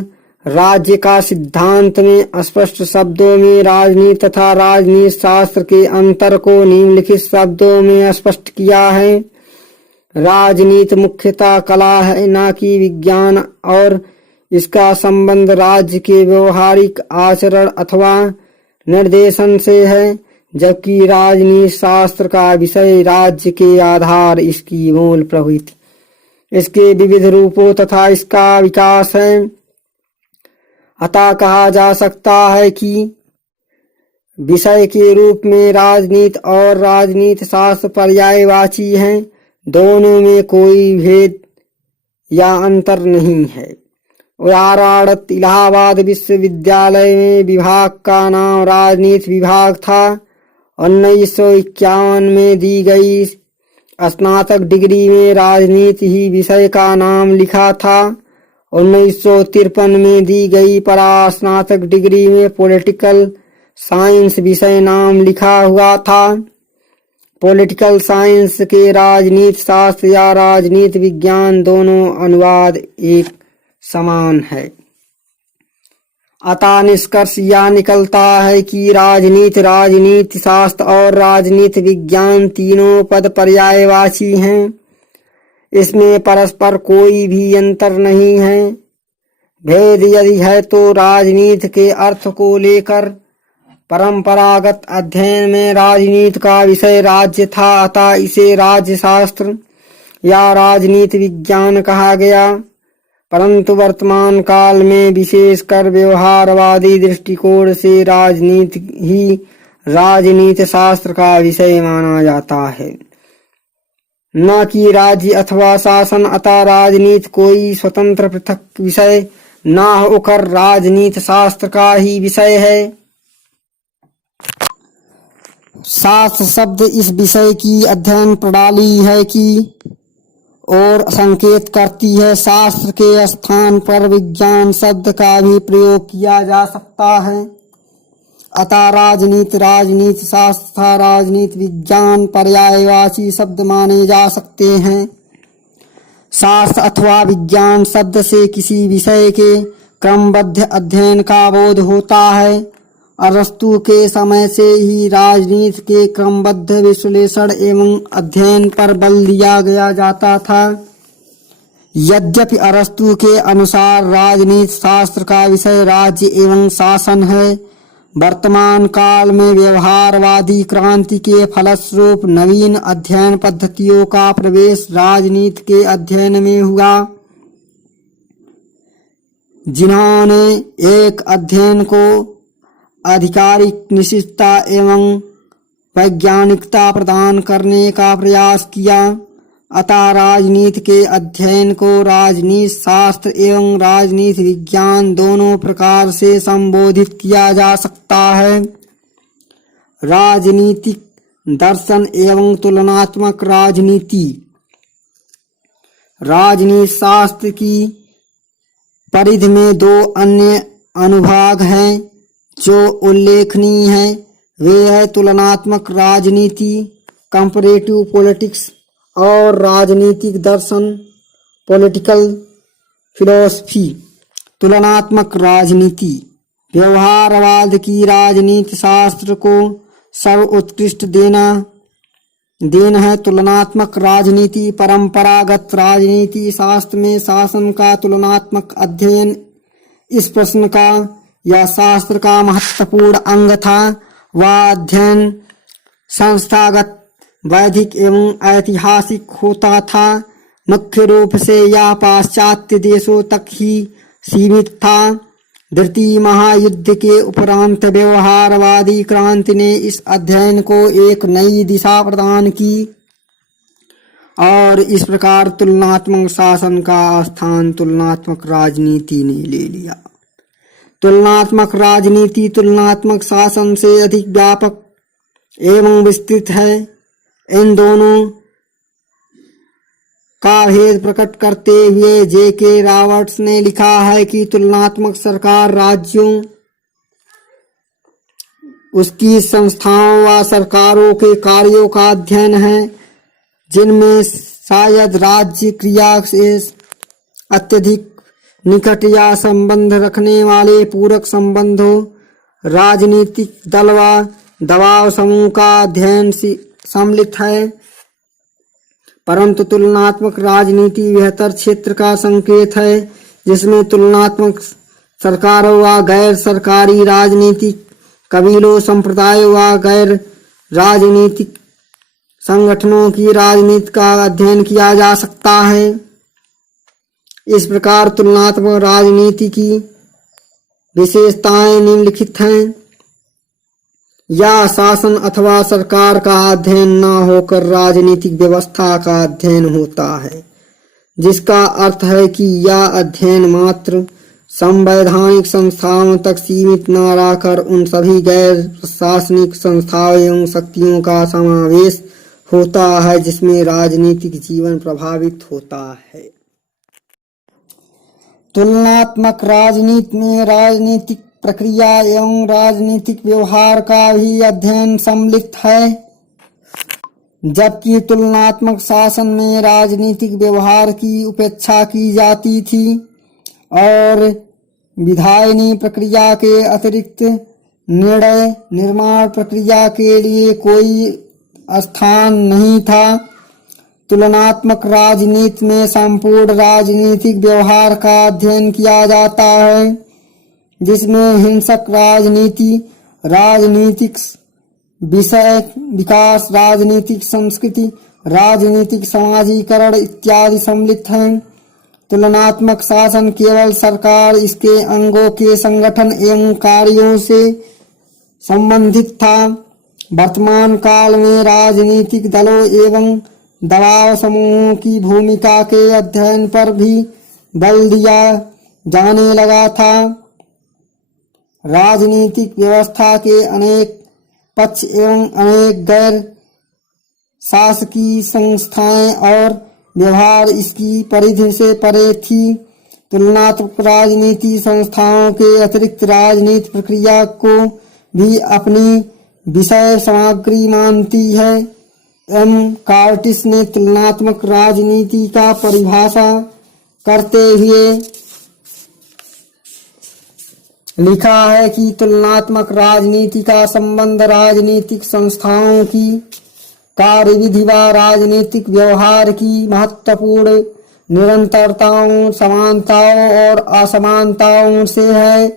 राज्य का सिद्धांत में स्पष्ट शब्दों में राजनीति तथा राजनीति शास्त्र के अंतर को निम्नलिखित शब्दों में स्पष्ट किया है। राजनीति मुख्यतः कला है, न कि विज्ञान, और इसका संबंध राज्य के व्यवहारिक आचरण अथवा निर्देशन से है, जबकि राजनीति शास्त्र का विषय राज्य के आधार, इसकी मूल प्रवृत्ति, इसके विविध रूपों तथा इसका विकास है। अतः कहा जा सकता है कि विषय के रूप में राजनीति और राजनीति शास्त्र पर्यायवाची हैं। दोनों में कोई भेद या अंतर नहीं है। उदाहरणार्थ इलाहाबाद विश्वविद्यालय में विभाग का नाम राजनीति विभाग था। 1951 में दी गई स्नातक डिग्री में राजनीति ही विषय का नाम लिखा था। 1953 में दी गई परास्नातक डिग्री में पॉलिटिकल साइंस विषय नाम लिखा हुआ था। पॉलिटिकल साइंस के राजनीति शास्त्र या राजनीति विज्ञान दोनों अनुवाद एक समान है। अतः निष्कर्ष यह निकलता है कि राजनीति, राजनीति शास्त्र और राजनीति विज्ञान तीनों पद पर्यायवाची हैं। इसमें परस्पर कोई भी अंतर नहीं है। भेद यदि है तो राजनीति के अर्थ को लेकर। परंपरागत अध्ययन में राजनीति का विषय राज्य था, अतः इसे राज्य शास्त्र या राजनीति विज्ञान कहा गया। परंतु वर्तमान काल में विशेषकर व्यवहारवादी दृष्टिकोण से राजनीति ही राजनीति शास्त्र का विषय माना जाता है, न कि राज्य अथवा शासन। अतः राजनीति कोई स्वतंत्र पृथक विषय न होकर राजनीति शास्त्र का ही विषय है। शास्त्र शब्द इस विषय की अध्ययन प्रणाली है कि और संकेत करती है। शास्त्र के स्थान पर विज्ञान शब्द का भी प्रयोग किया जा सकता है। अतः राजनीति, राजनीति शास्त्र तथा राजनीति विज्ञान पर्यायवाची शब्द माने जा सकते हैं। शास्त्र अथवा विज्ञान शब्द से किसी विषय के क्रमबद्ध अध्ययन का बोध होता है। अरस्तु के समय से ही राजनीति के क्रमबद्ध विश्लेषण एवं अध्ययन पर बल दिया गया जाता था। यद्यपि अरस्तु के अनुसार राजनीति शास्त्र का विषय राज्य एवं शासन है, वर्तमान काल में व्यवहारवादी क्रांति के फलस्वरूप नवीन अध्ययन पद्धतियों का प्रवेश राजनीति के अध्ययन में हुआ, जिन्होंने एक अध्ययन को आधिकारिक निश्चितता एवं वैज्ञानिकता प्रदान करने का प्रयास किया। अतः राजनीति के अध्ययन को राजनीति शास्त्र एवं राजनीति विज्ञान दोनों प्रकार से संबोधित किया जा सकता है। राजनीतिक दर्शन एवं तुलनात्मक राजनीति। राजनीति शास्त्र की परिधि में दो अन्य अनुभाग हैं जो उल्लेखनीय है। वे है तुलनात्मक राजनीति, कंपैरेटिव पॉलिटिक्स, और राजनीतिक दर्शन, पॉलिटिकल फिलॉसफी। तुलनात्मक राजनीति व्यवहारवाद की राजनीति शास्त्र को सर्वोत्कृष्ट देन है। तुलनात्मक राजनीति परंपरागत राजनीति शास्त्र में शासन का तुलनात्मक अध्ययन इस प्रश्न का या शास्त्र का महत्वपूर्ण अंग था। वह अध्ययन संस्थागत, वैदिक एवं ऐतिहासिक होता था। मुख्य रूप से यह पाश्चात्य देशों तक ही सीमित था। द्वितीय महायुद्ध के उपरांत व्यवहारवादी क्रांति ने इस अध्ययन को एक नई दिशा प्रदान की और इस प्रकार तुलनात्मक शासन का स्थान तुलनात्मक राजनीति ने ले लिया। तुलनात्मक राजनीति तुलनात्मक शासन से अधिक व्यापक एवं विस्तृत है। इन दोनों का भेद प्रकट करते हुए जे.के. रॉबर्ट्स ने लिखा है कि तुलनात्मक सरकार राज्यों, उसकी संस्थाओं व सरकारों के कार्यों का अध्ययन है, जिनमें शायद राज्य क्रिया से अत्यधिक निकट या संबंध रखने वाले पूरक संबंधों। राजनीतिक दल व दबाव समूह का अध्ययन सम्मिलित है, परंतु तुलनात्मक राजनीति बेहतर क्षेत्र का संकेत है, जिसमें तुलनात्मक सरकारों व गैर सरकारी राजनीतिक कबीलों, संप्रदायों व गैर राजनीतिक संगठनों की राजनीति का अध्ययन किया जा सकता है। इस प्रकार तुलनात्मक राजनीति की विशेषताएं निम्नलिखित हैं। या शासन अथवा सरकार का अध्ययन न होकर राजनीतिक व्यवस्था का अध्ययन होता है, जिसका अर्थ है कि यह अध्ययन मात्र संवैधानिक संस्थाओं तक सीमित न रहकर उन सभी गैर प्रशासनिक संस्थाओं एवं शक्तियों का समावेश होता है जिसमें राजनीतिक जीवन प्रभावित होता है। तुलनात्मक राजनीति में राजनीतिक प्रक्रिया एवं राजनीतिक व्यवहार का भी अध्ययन सम्मिलित है, जबकि तुलनात्मक शासन में राजनीतिक व्यवहार की उपेक्षा की जाती थी और विधायनी प्रक्रिया के अतिरिक्त निर्णय निर्माण प्रक्रिया के लिए कोई स्थान नहीं था। तुलनात्मक राजनीति में संपूर्ण राजनीतिक व्यवहार का अध्ययन किया जाता है, जिसमें हिंसक राजनीति, राजनीतिक विषय विकास, राजनीतिक संस्कृति, राजनीतिक समाजीकरण इत्यादि सम्मिलित हैं। तुलनात्मक शासन केवल सरकार, इसके अंगों के संगठन एवं कार्यों से संबंधित था। वर्तमान काल में राजनीतिक दलों एवं दबाव समूहों की भूमिका के अध्ययन पर भी बल दिया जाने लगा था। राजनीतिक व्यवस्था के अनेक पक्ष एवं अनेक गैर शासकीय संस्थाएं और व्यवहार इसकी परिधि से परे थी। तुलनात्मक राजनीति संस्थाओं के अतिरिक्त राजनीति प्रक्रिया को भी अपनी विषय सामग्री मानती है। एम कार्टिस ने तुलनात्मक राजनीति का परिभाषा करते हुए लिखा है कि तुलनात्मक राजनीति का संबंध राजनीतिक संस्थाओं की कार्यविधि व राजनीतिक व्यवहार की महत्वपूर्ण निरंतरताओं, समानताओं और असमानताओं से है।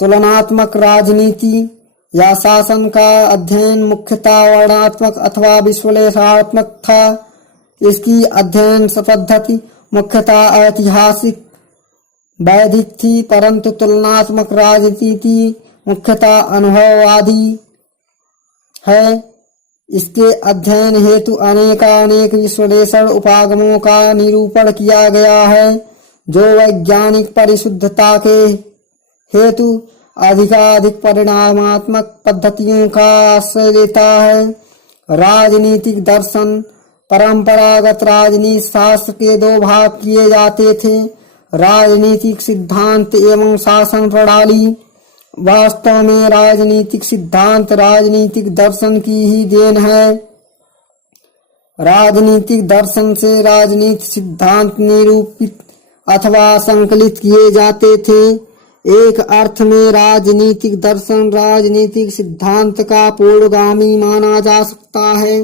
तुलनात्मक राजनीति या शासन का अध्ययन मुख्यतः वर्णनात्मक अथवा विश्लेषणात्मक था। इसकी अध्ययन पद्धति मुख्यतः ऐतिहासिक वैदिक थी, परंतु तुलनात्मक राजनीति मुख्यतः अनुभववादी है। इसके अध्ययन हेतु अनेकानेक विश्लेषण उपागमों का निरूपण किया गया है, जो वैज्ञानिक परिशुद्धता के हेतु अधिकाधिक परिणामात्मक पद्धतियों का आश्रय लेता है। राजनीतिक दर्शन परंपरागत राजनीति शास्त्र के दो भाग किए जाते थे, राजनीतिक सिद्धांत एवं शासन प्रणाली। वास्तव में राजनीतिक सिद्धांत राजनीतिक दर्शन की ही देन है। राजनीतिक दर्शन से राजनीतिक सिद्धांत निरूपित अथवा संकलित किए जाते थे। एक अर्थ में राजनीतिक दर्शन राजनीतिक सिद्धांत का पूर्वगामी माना जा सकता है,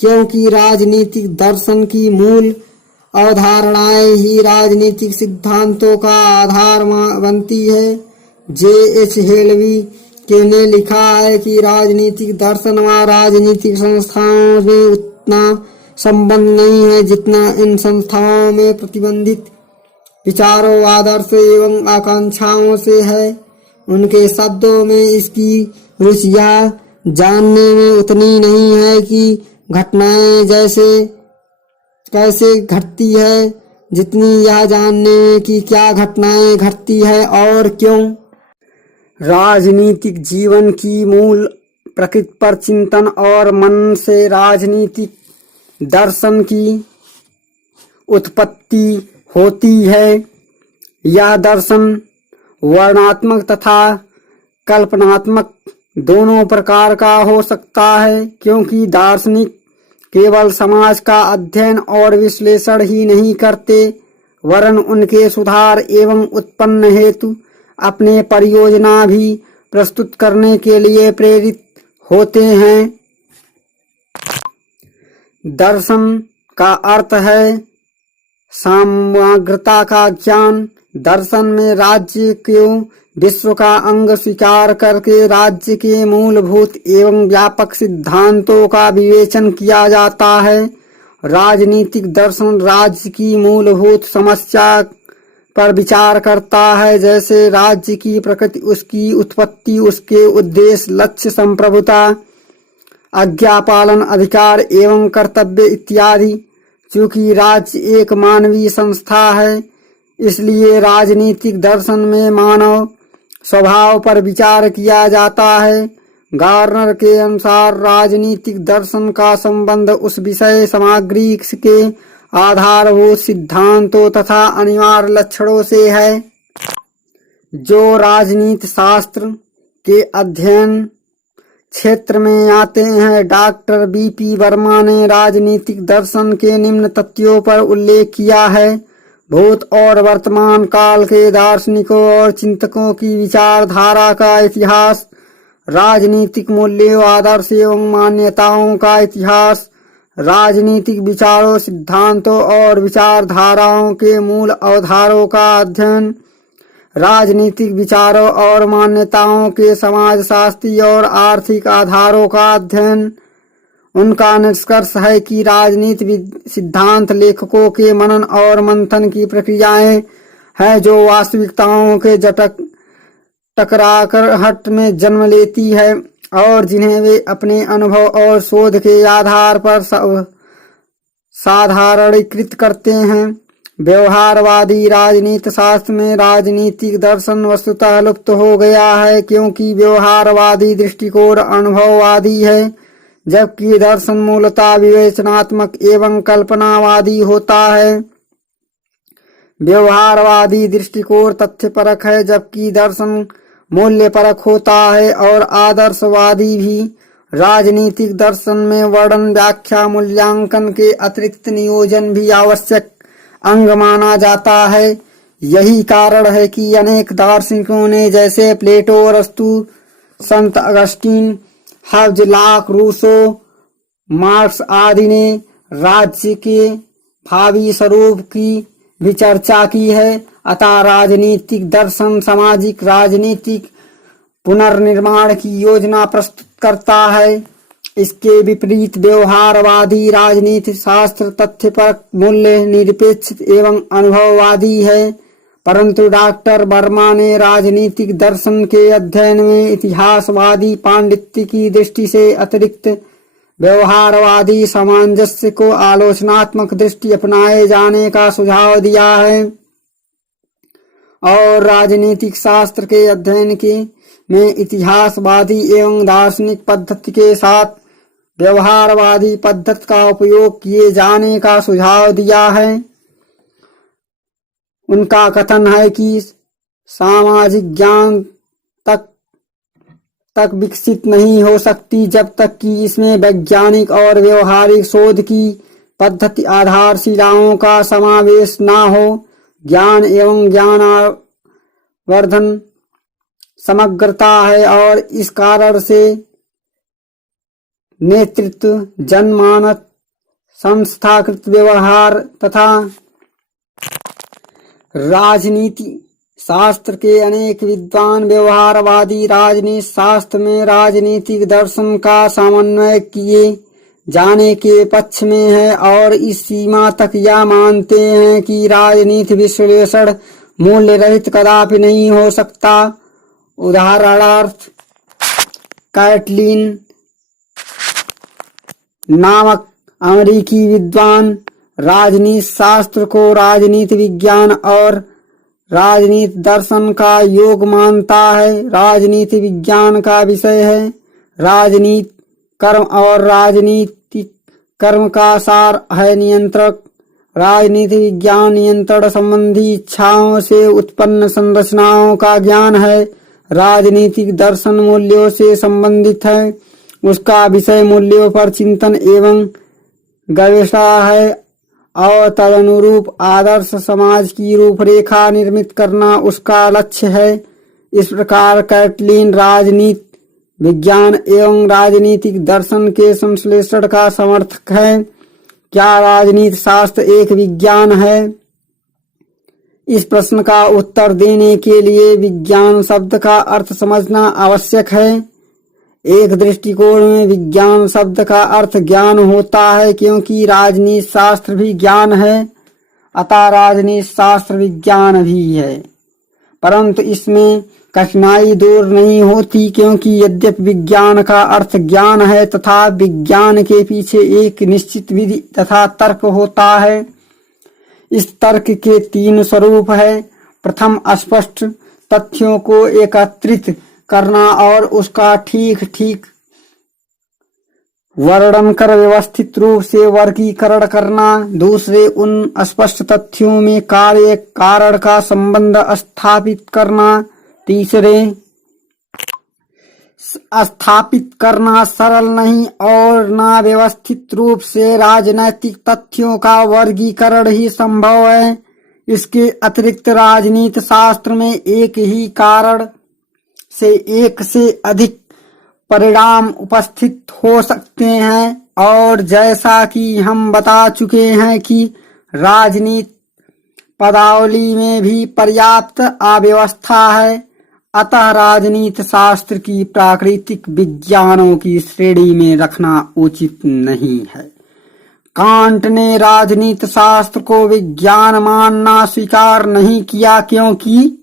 क्योंकि राजनीतिक दर्शन की मूल अवधारणाएं ही राजनीतिक सिद्धांतों का आधार बनती है। जे.एच. हेलवी ने लिखा है कि राजनीतिक दर्शन व राजनीतिक संस्थाओं में उतना संबंध नहीं है जितना इन संस्थाओं में प्रतिबंधित विचारों, आदर्श एवं आकांक्षाओं से है। उनके शब्दों में इसकी रुचियां जानने में उतनी नहीं है कि घटनाएं कैसे घटती है, जितनी यह जानने में कि क्या घटनाएं घटती है और क्यों। राजनीतिक जीवन की मूल प्रकृति पर चिंतन और मन से राजनीतिक दर्शन की उत्पत्ति होती है। यह दर्शन वर्णनात्मक तथा कल्पनात्मक दोनों प्रकार का हो सकता है, क्योंकि दार्शनिक केवल समाज का अध्ययन और विश्लेषण ही नहीं करते, वरन उनके सुधार एवं उत्पन्न हेतु अपने परियोजना भी प्रस्तुत करने के लिए प्रेरित होते हैं। दर्शन का अर्थ है समग्रता का ज्ञान। दर्शन में राज्य को विश्व का अंग स्वीकार करके राज्य के मूलभूत एवं व्यापक सिद्धांतों का विवेचन किया जाता है। राजनीतिक दर्शन राज्य की मूलभूत समस्या पर विचार करता है, जैसे राज्य की प्रकृति, उसकी उत्पत्ति, उसके उद्देश्य, लक्ष्य, संप्रभुता, आज्ञा पालन, अधिकार एवं कर्तव्य इत्यादि। चूंकि राज्य एक मानवीय संस्था है, इसलिए राजनीतिक दर्शन में मानव स्वभाव पर विचार किया जाता है। गार्नर के अनुसार राजनीतिक दर्शन का संबंध उस विषय सामग्री के आधारभूत सिद्धांतों तथा अनिवार्य लक्षणों से है जो राजनीति शास्त्र के अध्ययन क्षेत्र में आते हैं। Doctor BP. वर्मा ने राजनीतिक दर्शन के निम्न तथ्यों पर उल्लेख किया है। भूत और वर्तमान काल के दार्शनिकों और चिंतकों की विचारधारा का इतिहास, राजनीतिक मूल्यों, आदर्श एवं मान्यताओं का इतिहास, राजनीतिक विचारों, सिद्धांतों और विचारधाराओं के मूल आधारों का अध्ययन, राजनीतिक विचारों और मान्यताओं के समाजशास्त्री और आर्थिक आधारों का अध्ययन। उनका निष्कर्ष है कि राजनीति सिद्धांत लेखकों के मनन और मंथन की प्रक्रियाएं हैं जो वास्तविकताओं के टकराहट में जन्म लेती है और जिन्हें वे अपने अनुभव और शोध के आधार पर साधारणीकृत करते हैं। व्यवहारवादी राजनीति शास्त्र में राजनीतिक दर्शन वस्तुतः लुप्त हो गया है क्योंकि व्यवहारवादी दृष्टिकोण अनुभववादी है, जबकि दर्शन मूलतः विवेचनात्मक एवं कल्पनावादी होता है। व्यवहारवादी दृष्टिकोण तथ्यपरक है जबकि दर्शन मूल्यपरक होता है, और आदर्शवादी भी राजनीतिक दर्शन में वर्णन, व्याख्या, मूल्यांकन के अतिरिक्त नियोजन भी आवश्यक अंग माना जाता है। यही कारण है कि अनेक दार्शनिकों ने जैसे प्लेटो, अरस्तु, संत Augustine, herbs, lock, Rousseau, marks आदि ने राज्य के भावी स्वरूप की भी चर्चा की है। अतः राजनीतिक दर्शन सामाजिक राजनीतिक पुनर्निर्माण की योजना प्रस्तुत करता है। इसके विपरीत व्यवहारवादी राजनीति शास्त्र तथ्यपरक, मूल्य निरपेक्ष एवं अनुभववादी है। परंतु डॉक्टर वर्मा ने राजनीतिक दर्शन के अध्ययन में इतिहासवादी पांडित्य की दृष्टि से अतिरिक्त व्यवहारवादी सामंजस्य को आलोचनात्मक दृष्टि अपनाए जाने का सुझाव दिया है, और राजनीतिक शास्त्र के अध्ययन के में इतिहासवादी एवं दार्शनिक पद्धति के साथ व्यवहारवादी पद्धति का उपयोग किए जाने का सुझाव दिया है। उनका कथन है कि सामाजिक ज्ञान तक विकसित नहीं हो सकती जब तक कि इसमें वैज्ञानिक और व्यवहारिक शोध की पद्धति आधारशिलाओं का समावेश न हो। ज्ञान एवं ज्ञानवर्धन समग्रता है, और इस कारण से नेतृत्व, जनमानस, संस्थाकृत व्यवहार तथा राजनीति शास्त्र के अनेक विद्वान व्यवहारवादी राजनीति शास्त्र में राजनीतिक दर्शन का समन्वय किए जाने के पक्ष में है, और इस सीमा तक यह मानते हैं कि राजनीति विश्लेषण मूल्य रहित कदापि नहीं हो सकता। उदाहरणार्थ, कैटलिन नामक अमेरिकी विद्वान राजनीति शास्त्र को राजनीति विज्ञान और राजनीति दर्शन का योग मानता है। राजनीति विज्ञान का विषय है राजनीति कर्म, और राजनीतिक कर्म का सार है नियंत्रक। राजनीति विज्ञान नियंत्रण संबंधी इच्छाओं से उत्पन्न संरचनाओं का ज्ञान है। राजनीतिक दर्शन मूल्यों से संबंधित है, उसका विषय मूल्यों पर चिंतन एवं गवेषणा है, और तदनुरूप आदर्श समाज की रूपरेखा निर्मित करना उसका लक्ष्य है। इस प्रकार कैटलिन राजनीति विज्ञान एवं राजनीतिक दर्शन के संश्लेषण का समर्थक है। क्या राजनीति शास्त्र एक विज्ञान है? इस प्रश्न का उत्तर देने के लिए विज्ञान शब्द का अर्थ समझना आवश्यक है। एक दृष्टिकोण में विज्ञान शब्द का अर्थ ज्ञान होता है, क्योंकि राजनीति शास्त्र भी ज्ञान है, अतः राजनीति शास्त्र विज्ञान भी है। परंतु इसमें कठिनाई दूर नहीं होती, क्योंकि यद्यपि विज्ञान का अर्थ ज्ञान है तथा विज्ञान के पीछे एक निश्चित विधि तथा तर्क होता है। इस तर्क के 3 स्वरूप है। प्रथम, स्पष्ट तथ्यों को एकत्रित करना और उसका ठीक ठीक वर्णन कर व्यवस्थित रूप से वर्गीकरण करना। दूसरे, उन स्पष्ट तथ्यों में कार्य कारण का संबंध स्थापित करना। तीसरे, स्थापित करना सरल नहीं और न व्यवस्थित रूप से राजनैतिक तथ्यों का वर्गीकरण ही संभव है। इसके अतिरिक्त राजनीति शास्त्र में एक ही कारण से एक से अधिक परिणाम उपस्थित हो सकते हैं। और जैसा कि हम बता चुके हैं कि राजनीति पदावली में भी पर्याप्त अव्यवस्था है, अतः राजनीति शास्त्र की प्राकृतिक विज्ञानों की श्रेणी में रखना उचित नहीं है। कांट ने राजनीति शास्त्र को विज्ञान मानना स्वीकार नहीं किया, क्योंकि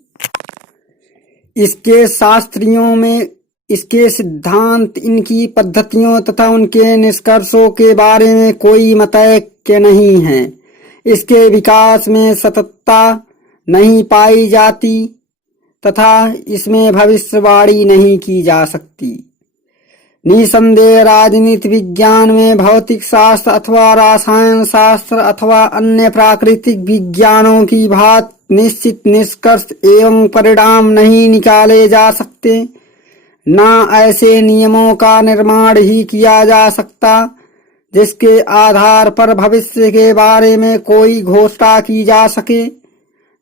इसके शास्त्रियों में इसके सिद्धांत, इनकी पद्धतियों तथा उनके निष्कर्षों के बारे में कोई मतैक्य नहीं है। इसके विकास में सततता नहीं पाई जाती तथा इसमें भविष्यवाणी नहीं की जा सकती। निसंदेह राजनीति विज्ञान में भौतिक शास्त्र अथवा रसायन शास्त्र अथवा अन्य प्राकृतिक विज्ञानों की भांति निश्चित निष्कर्ष एवं परिणाम नहीं निकाले जा सकते, न ऐसे नियमों का निर्माण ही किया जा सकता जिसके आधार पर भविष्य के बारे में कोई घोषणा की जा सके,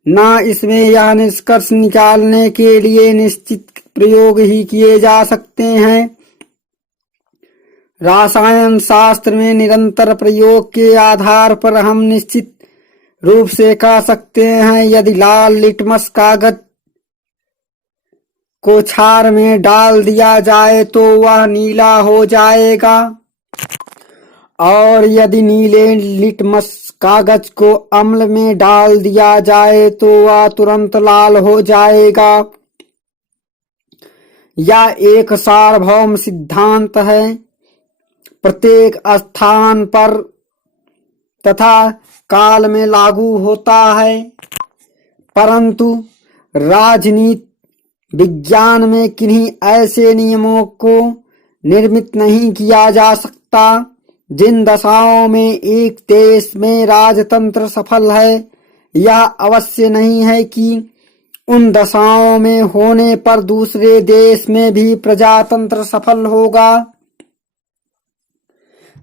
न इसमें यह निष्कर्ष निकालने के लिए निश्चित प्रयोग ही किए जा सकते हैं। रसायन शास्त्र में निरंतर प्रयोग के आधार पर हम निश्चित रूप से कह सकते हैं, यदि लाल लिटमस कागज को क्षार में डाल दिया जाए तो वह नीला हो जाएगा, और यदि नीले लिटमस कागज को अम्ल में डाल दिया जाए तो वह तुरंत लाल हो जाएगा। यह एक सार्वभौम सिद्धांत है, प्रत्येक स्थान पर तथा काल में लागू होता है, परंतु राजनीति विज्ञान में किन्हीं ऐसे नियमों को निर्मित नहीं किया जा सकता जिन दशाओं में एक देश में राजतंत्र सफल है। यह अवश्य नहीं है कि उन दशाओं में होने पर दूसरे देश में भी प्रजातंत्र सफल होगा।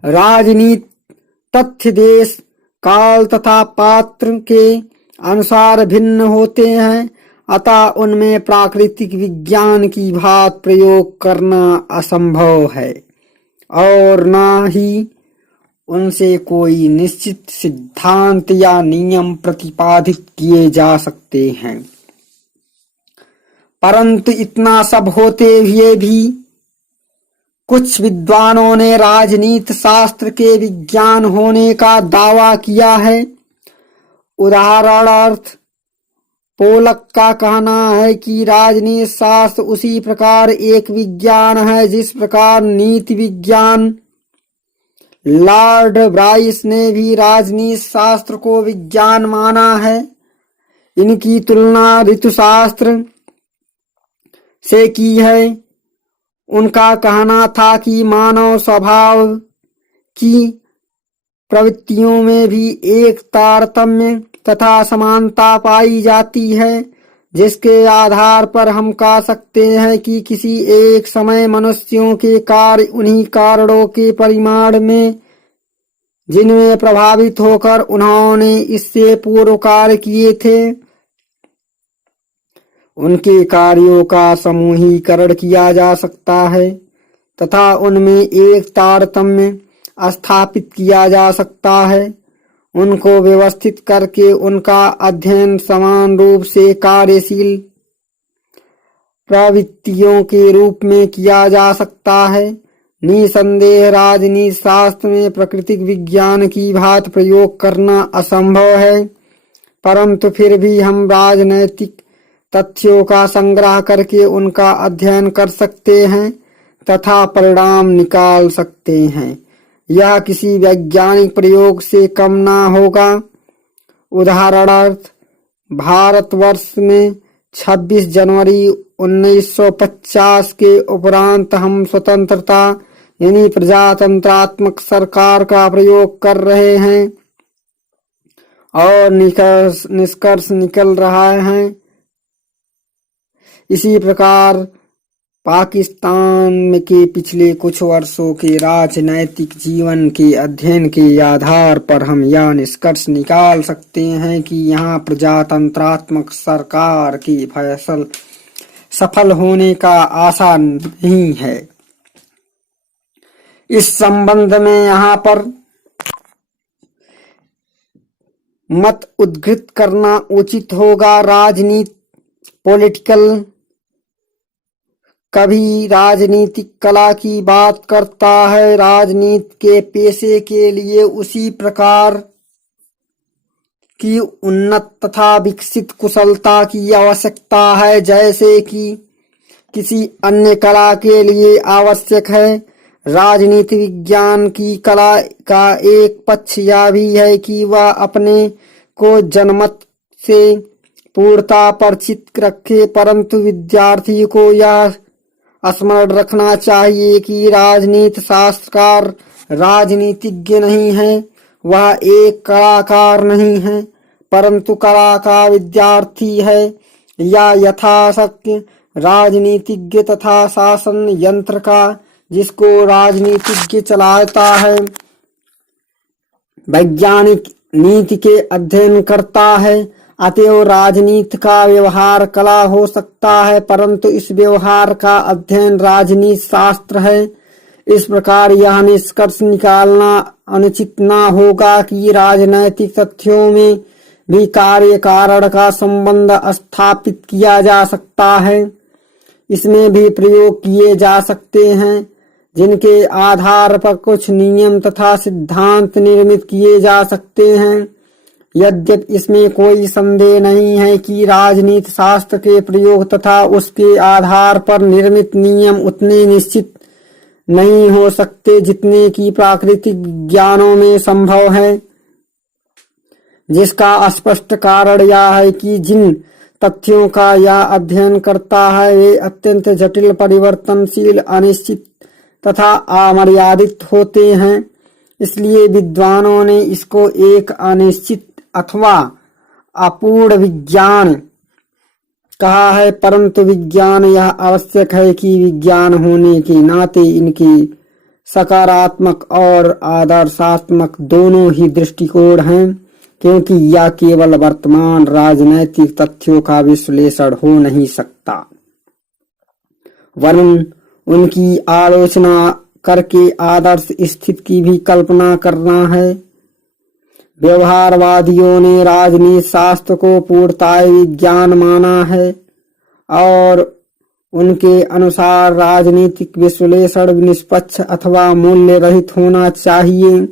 राजनीति तथ्य देश, काल तथा पात्र के अनुसार भिन्न होते हैं, अतः उनमें प्राकृतिक विज्ञान की भांति प्रयोग करना असंभव है और न ही उनसे कोई निश्चित सिद्धांत या नियम प्रतिपादित किए जा सकते हैं। परंतु इतना सब होते हुए भी कुछ विद्वानों ने राजनीति शास्त्र के विज्ञान होने का दावा किया है। उदाहरणार्थ पोलक का कहना है कि राजनीति शास्त्र उसी प्रकार एक विज्ञान है जिस प्रकार नीति विज्ञान। लॉर्ड ब्राइस ने भी राजनीति शास्त्र को विज्ञान माना है। इनकी तुलना ऋतुशास्त्र से की है। उनका कहना था कि मानव स्वभाव की प्रवृत्तियों में भी एक तारतम्य तथा समानता पाई जाती है, जिसके आधार पर हम कह सकते हैं कि किसी एक समय मनुष्यों के कार्य उन्हीं कारणों के परिमाण में जिनमें प्रभावित होकर उन्होंने इससे पूर्व कार्य किए थे, उनके कार्यों का समूहीकरण किया जा सकता है तथा उनमें एक तारतम्य स्थापित किया जा सकता है। उनको व्यवस्थित करके उनका अध्ययन समान रूप से कार्यशील प्रवृत्तियों के रूप में किया जा सकता है। निसंदेह राजनीति शास्त्र में प्राकृतिक विज्ञान की भांति प्रयोग करना असंभव है, परंतु फिर भी हम राजनैतिक तथ्यों का संग्रह करके उनका अध्ययन कर सकते हैं तथा परिणाम निकाल सकते हैं। यह किसी वैज्ञानिक प्रयोग से कम न होगा। उदाहरणार्थ भारतवर्ष में 26 जनवरी 1950 के उपरांत हम स्वतंत्रता यानी प्रजातंत्रात्मक सरकार का प्रयोग कर रहे हैं और निष्कर्ष निकल रहा है। इसी प्रकार पाकिस्तान के पिछले कुछ वर्षों के राजनैतिक जीवन के अध्ययन के आधार पर हम यह निष्कर्ष निकाल सकते हैं कि यहाँ प्रजातंत्रात्मक सरकार की फसल सफल होने का आशा नहीं है। इस संबंध में यहाँ पर मत उद्धृत करना उचित होगा। राजनीति पॉलिटिकल कभी राजनीतिक कला की बात करता है। राजनीति के पेशे के लिए उसी प्रकार की उन्नत तथा विकसित कुशलता की आवश्यकता है जैसे कि किसी अन्य कला के लिए आवश्यक है। राजनीति विज्ञान की कला का एक पक्ष यह भी है कि वह अपने को जनमत से पूर्णतः परिचित रखे, परंतु विद्यार्थी को यह स्मरण रखना चाहिए कि राजनीति शास्त्रकार राजनीतिज्ञ नहीं है, वह एक कलाकार नहीं है, परंतु कला का विद्यार्थी है या यथाशक्य राजनीतिज्ञ तथा शासन यंत्र का जिसको राजनीतिज्ञ चलाता है वैज्ञानिक नीति के अध्ययन करता है। अतएव राजनीति का व्यवहार कला हो सकता है, परंतु इस व्यवहार का अध्ययन राजनीति शास्त्र है। इस प्रकार यह निष्कर्ष निकालना अनुचित न होगा कि राजनैतिक तथ्यों में भी कार्य कारण का संबंध स्थापित किया जा सकता है। इसमें भी प्रयोग किए जा सकते हैं जिनके आधार पर कुछ नियम तथा सिद्धांत निर्मित किए जा सकते हैं। यद्यपि इसमें कोई संदेह नहीं है कि राजनीति शास्त्र के प्रयोग तथा उसके आधार पर निर्मित नियम उतने निश्चित नहीं हो सकते जितने की प्राकृतिक ज्ञानों में संभव है, जिसका स्पष्ट कारण यह है कि जिन तथ्यों का यह अध्ययन करता है वे अत्यंत जटिल, परिवर्तनशील, अनिश्चित तथा अमर्यादित होते हैं। इसलिए विद्वानों ने इसको एक अनिश्चित अथवा अपूर्ण विज्ञान कहा है, परंतु विज्ञान यह आवश्यक है कि विज्ञान होने के नाते इनके सकारात्मक और आदर्शात्मक दोनों ही दृष्टिकोण हैं, क्योंकि यह केवल वर्तमान राजनैतिक तथ्यों का विश्लेषण हो नहीं सकता, वरन उनकी आलोचना करके आदर्श स्थिति की भी कल्पना करना है। व्यवहारवादियों ने राजनीति शास्त्र को पूर्णतः विज्ञान माना है और उनके अनुसार राजनीतिक विश्लेषण निष्पक्ष अथवा मूल्य रहित होना चाहिए।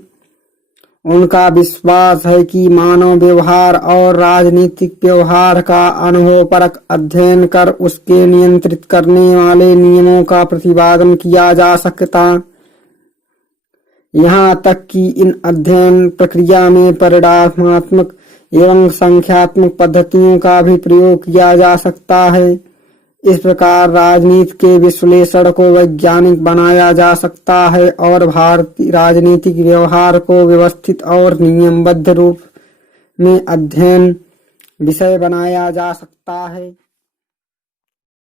उनका विश्वास है कि मानव व्यवहार और राजनीतिक व्यवहार का अनुभवपरक अध्ययन कर उसके नियंत्रित करने वाले नियमों का प्रतिपादन किया जा सकता, यहाँ तक कि इन अध्ययन प्रक्रिया में परिणामात्मक एवं संख्यात्मक पद्धतियों का भी प्रयोग किया जा सकता है। इस प्रकार राजनीति के विश्लेषण को वैज्ञानिक बनाया जा सकता है और भारतीय राजनीतिक व्यवहार को व्यवस्थित और नियमबद्ध रूप में अध्ययन विषय बनाया जा सकता है।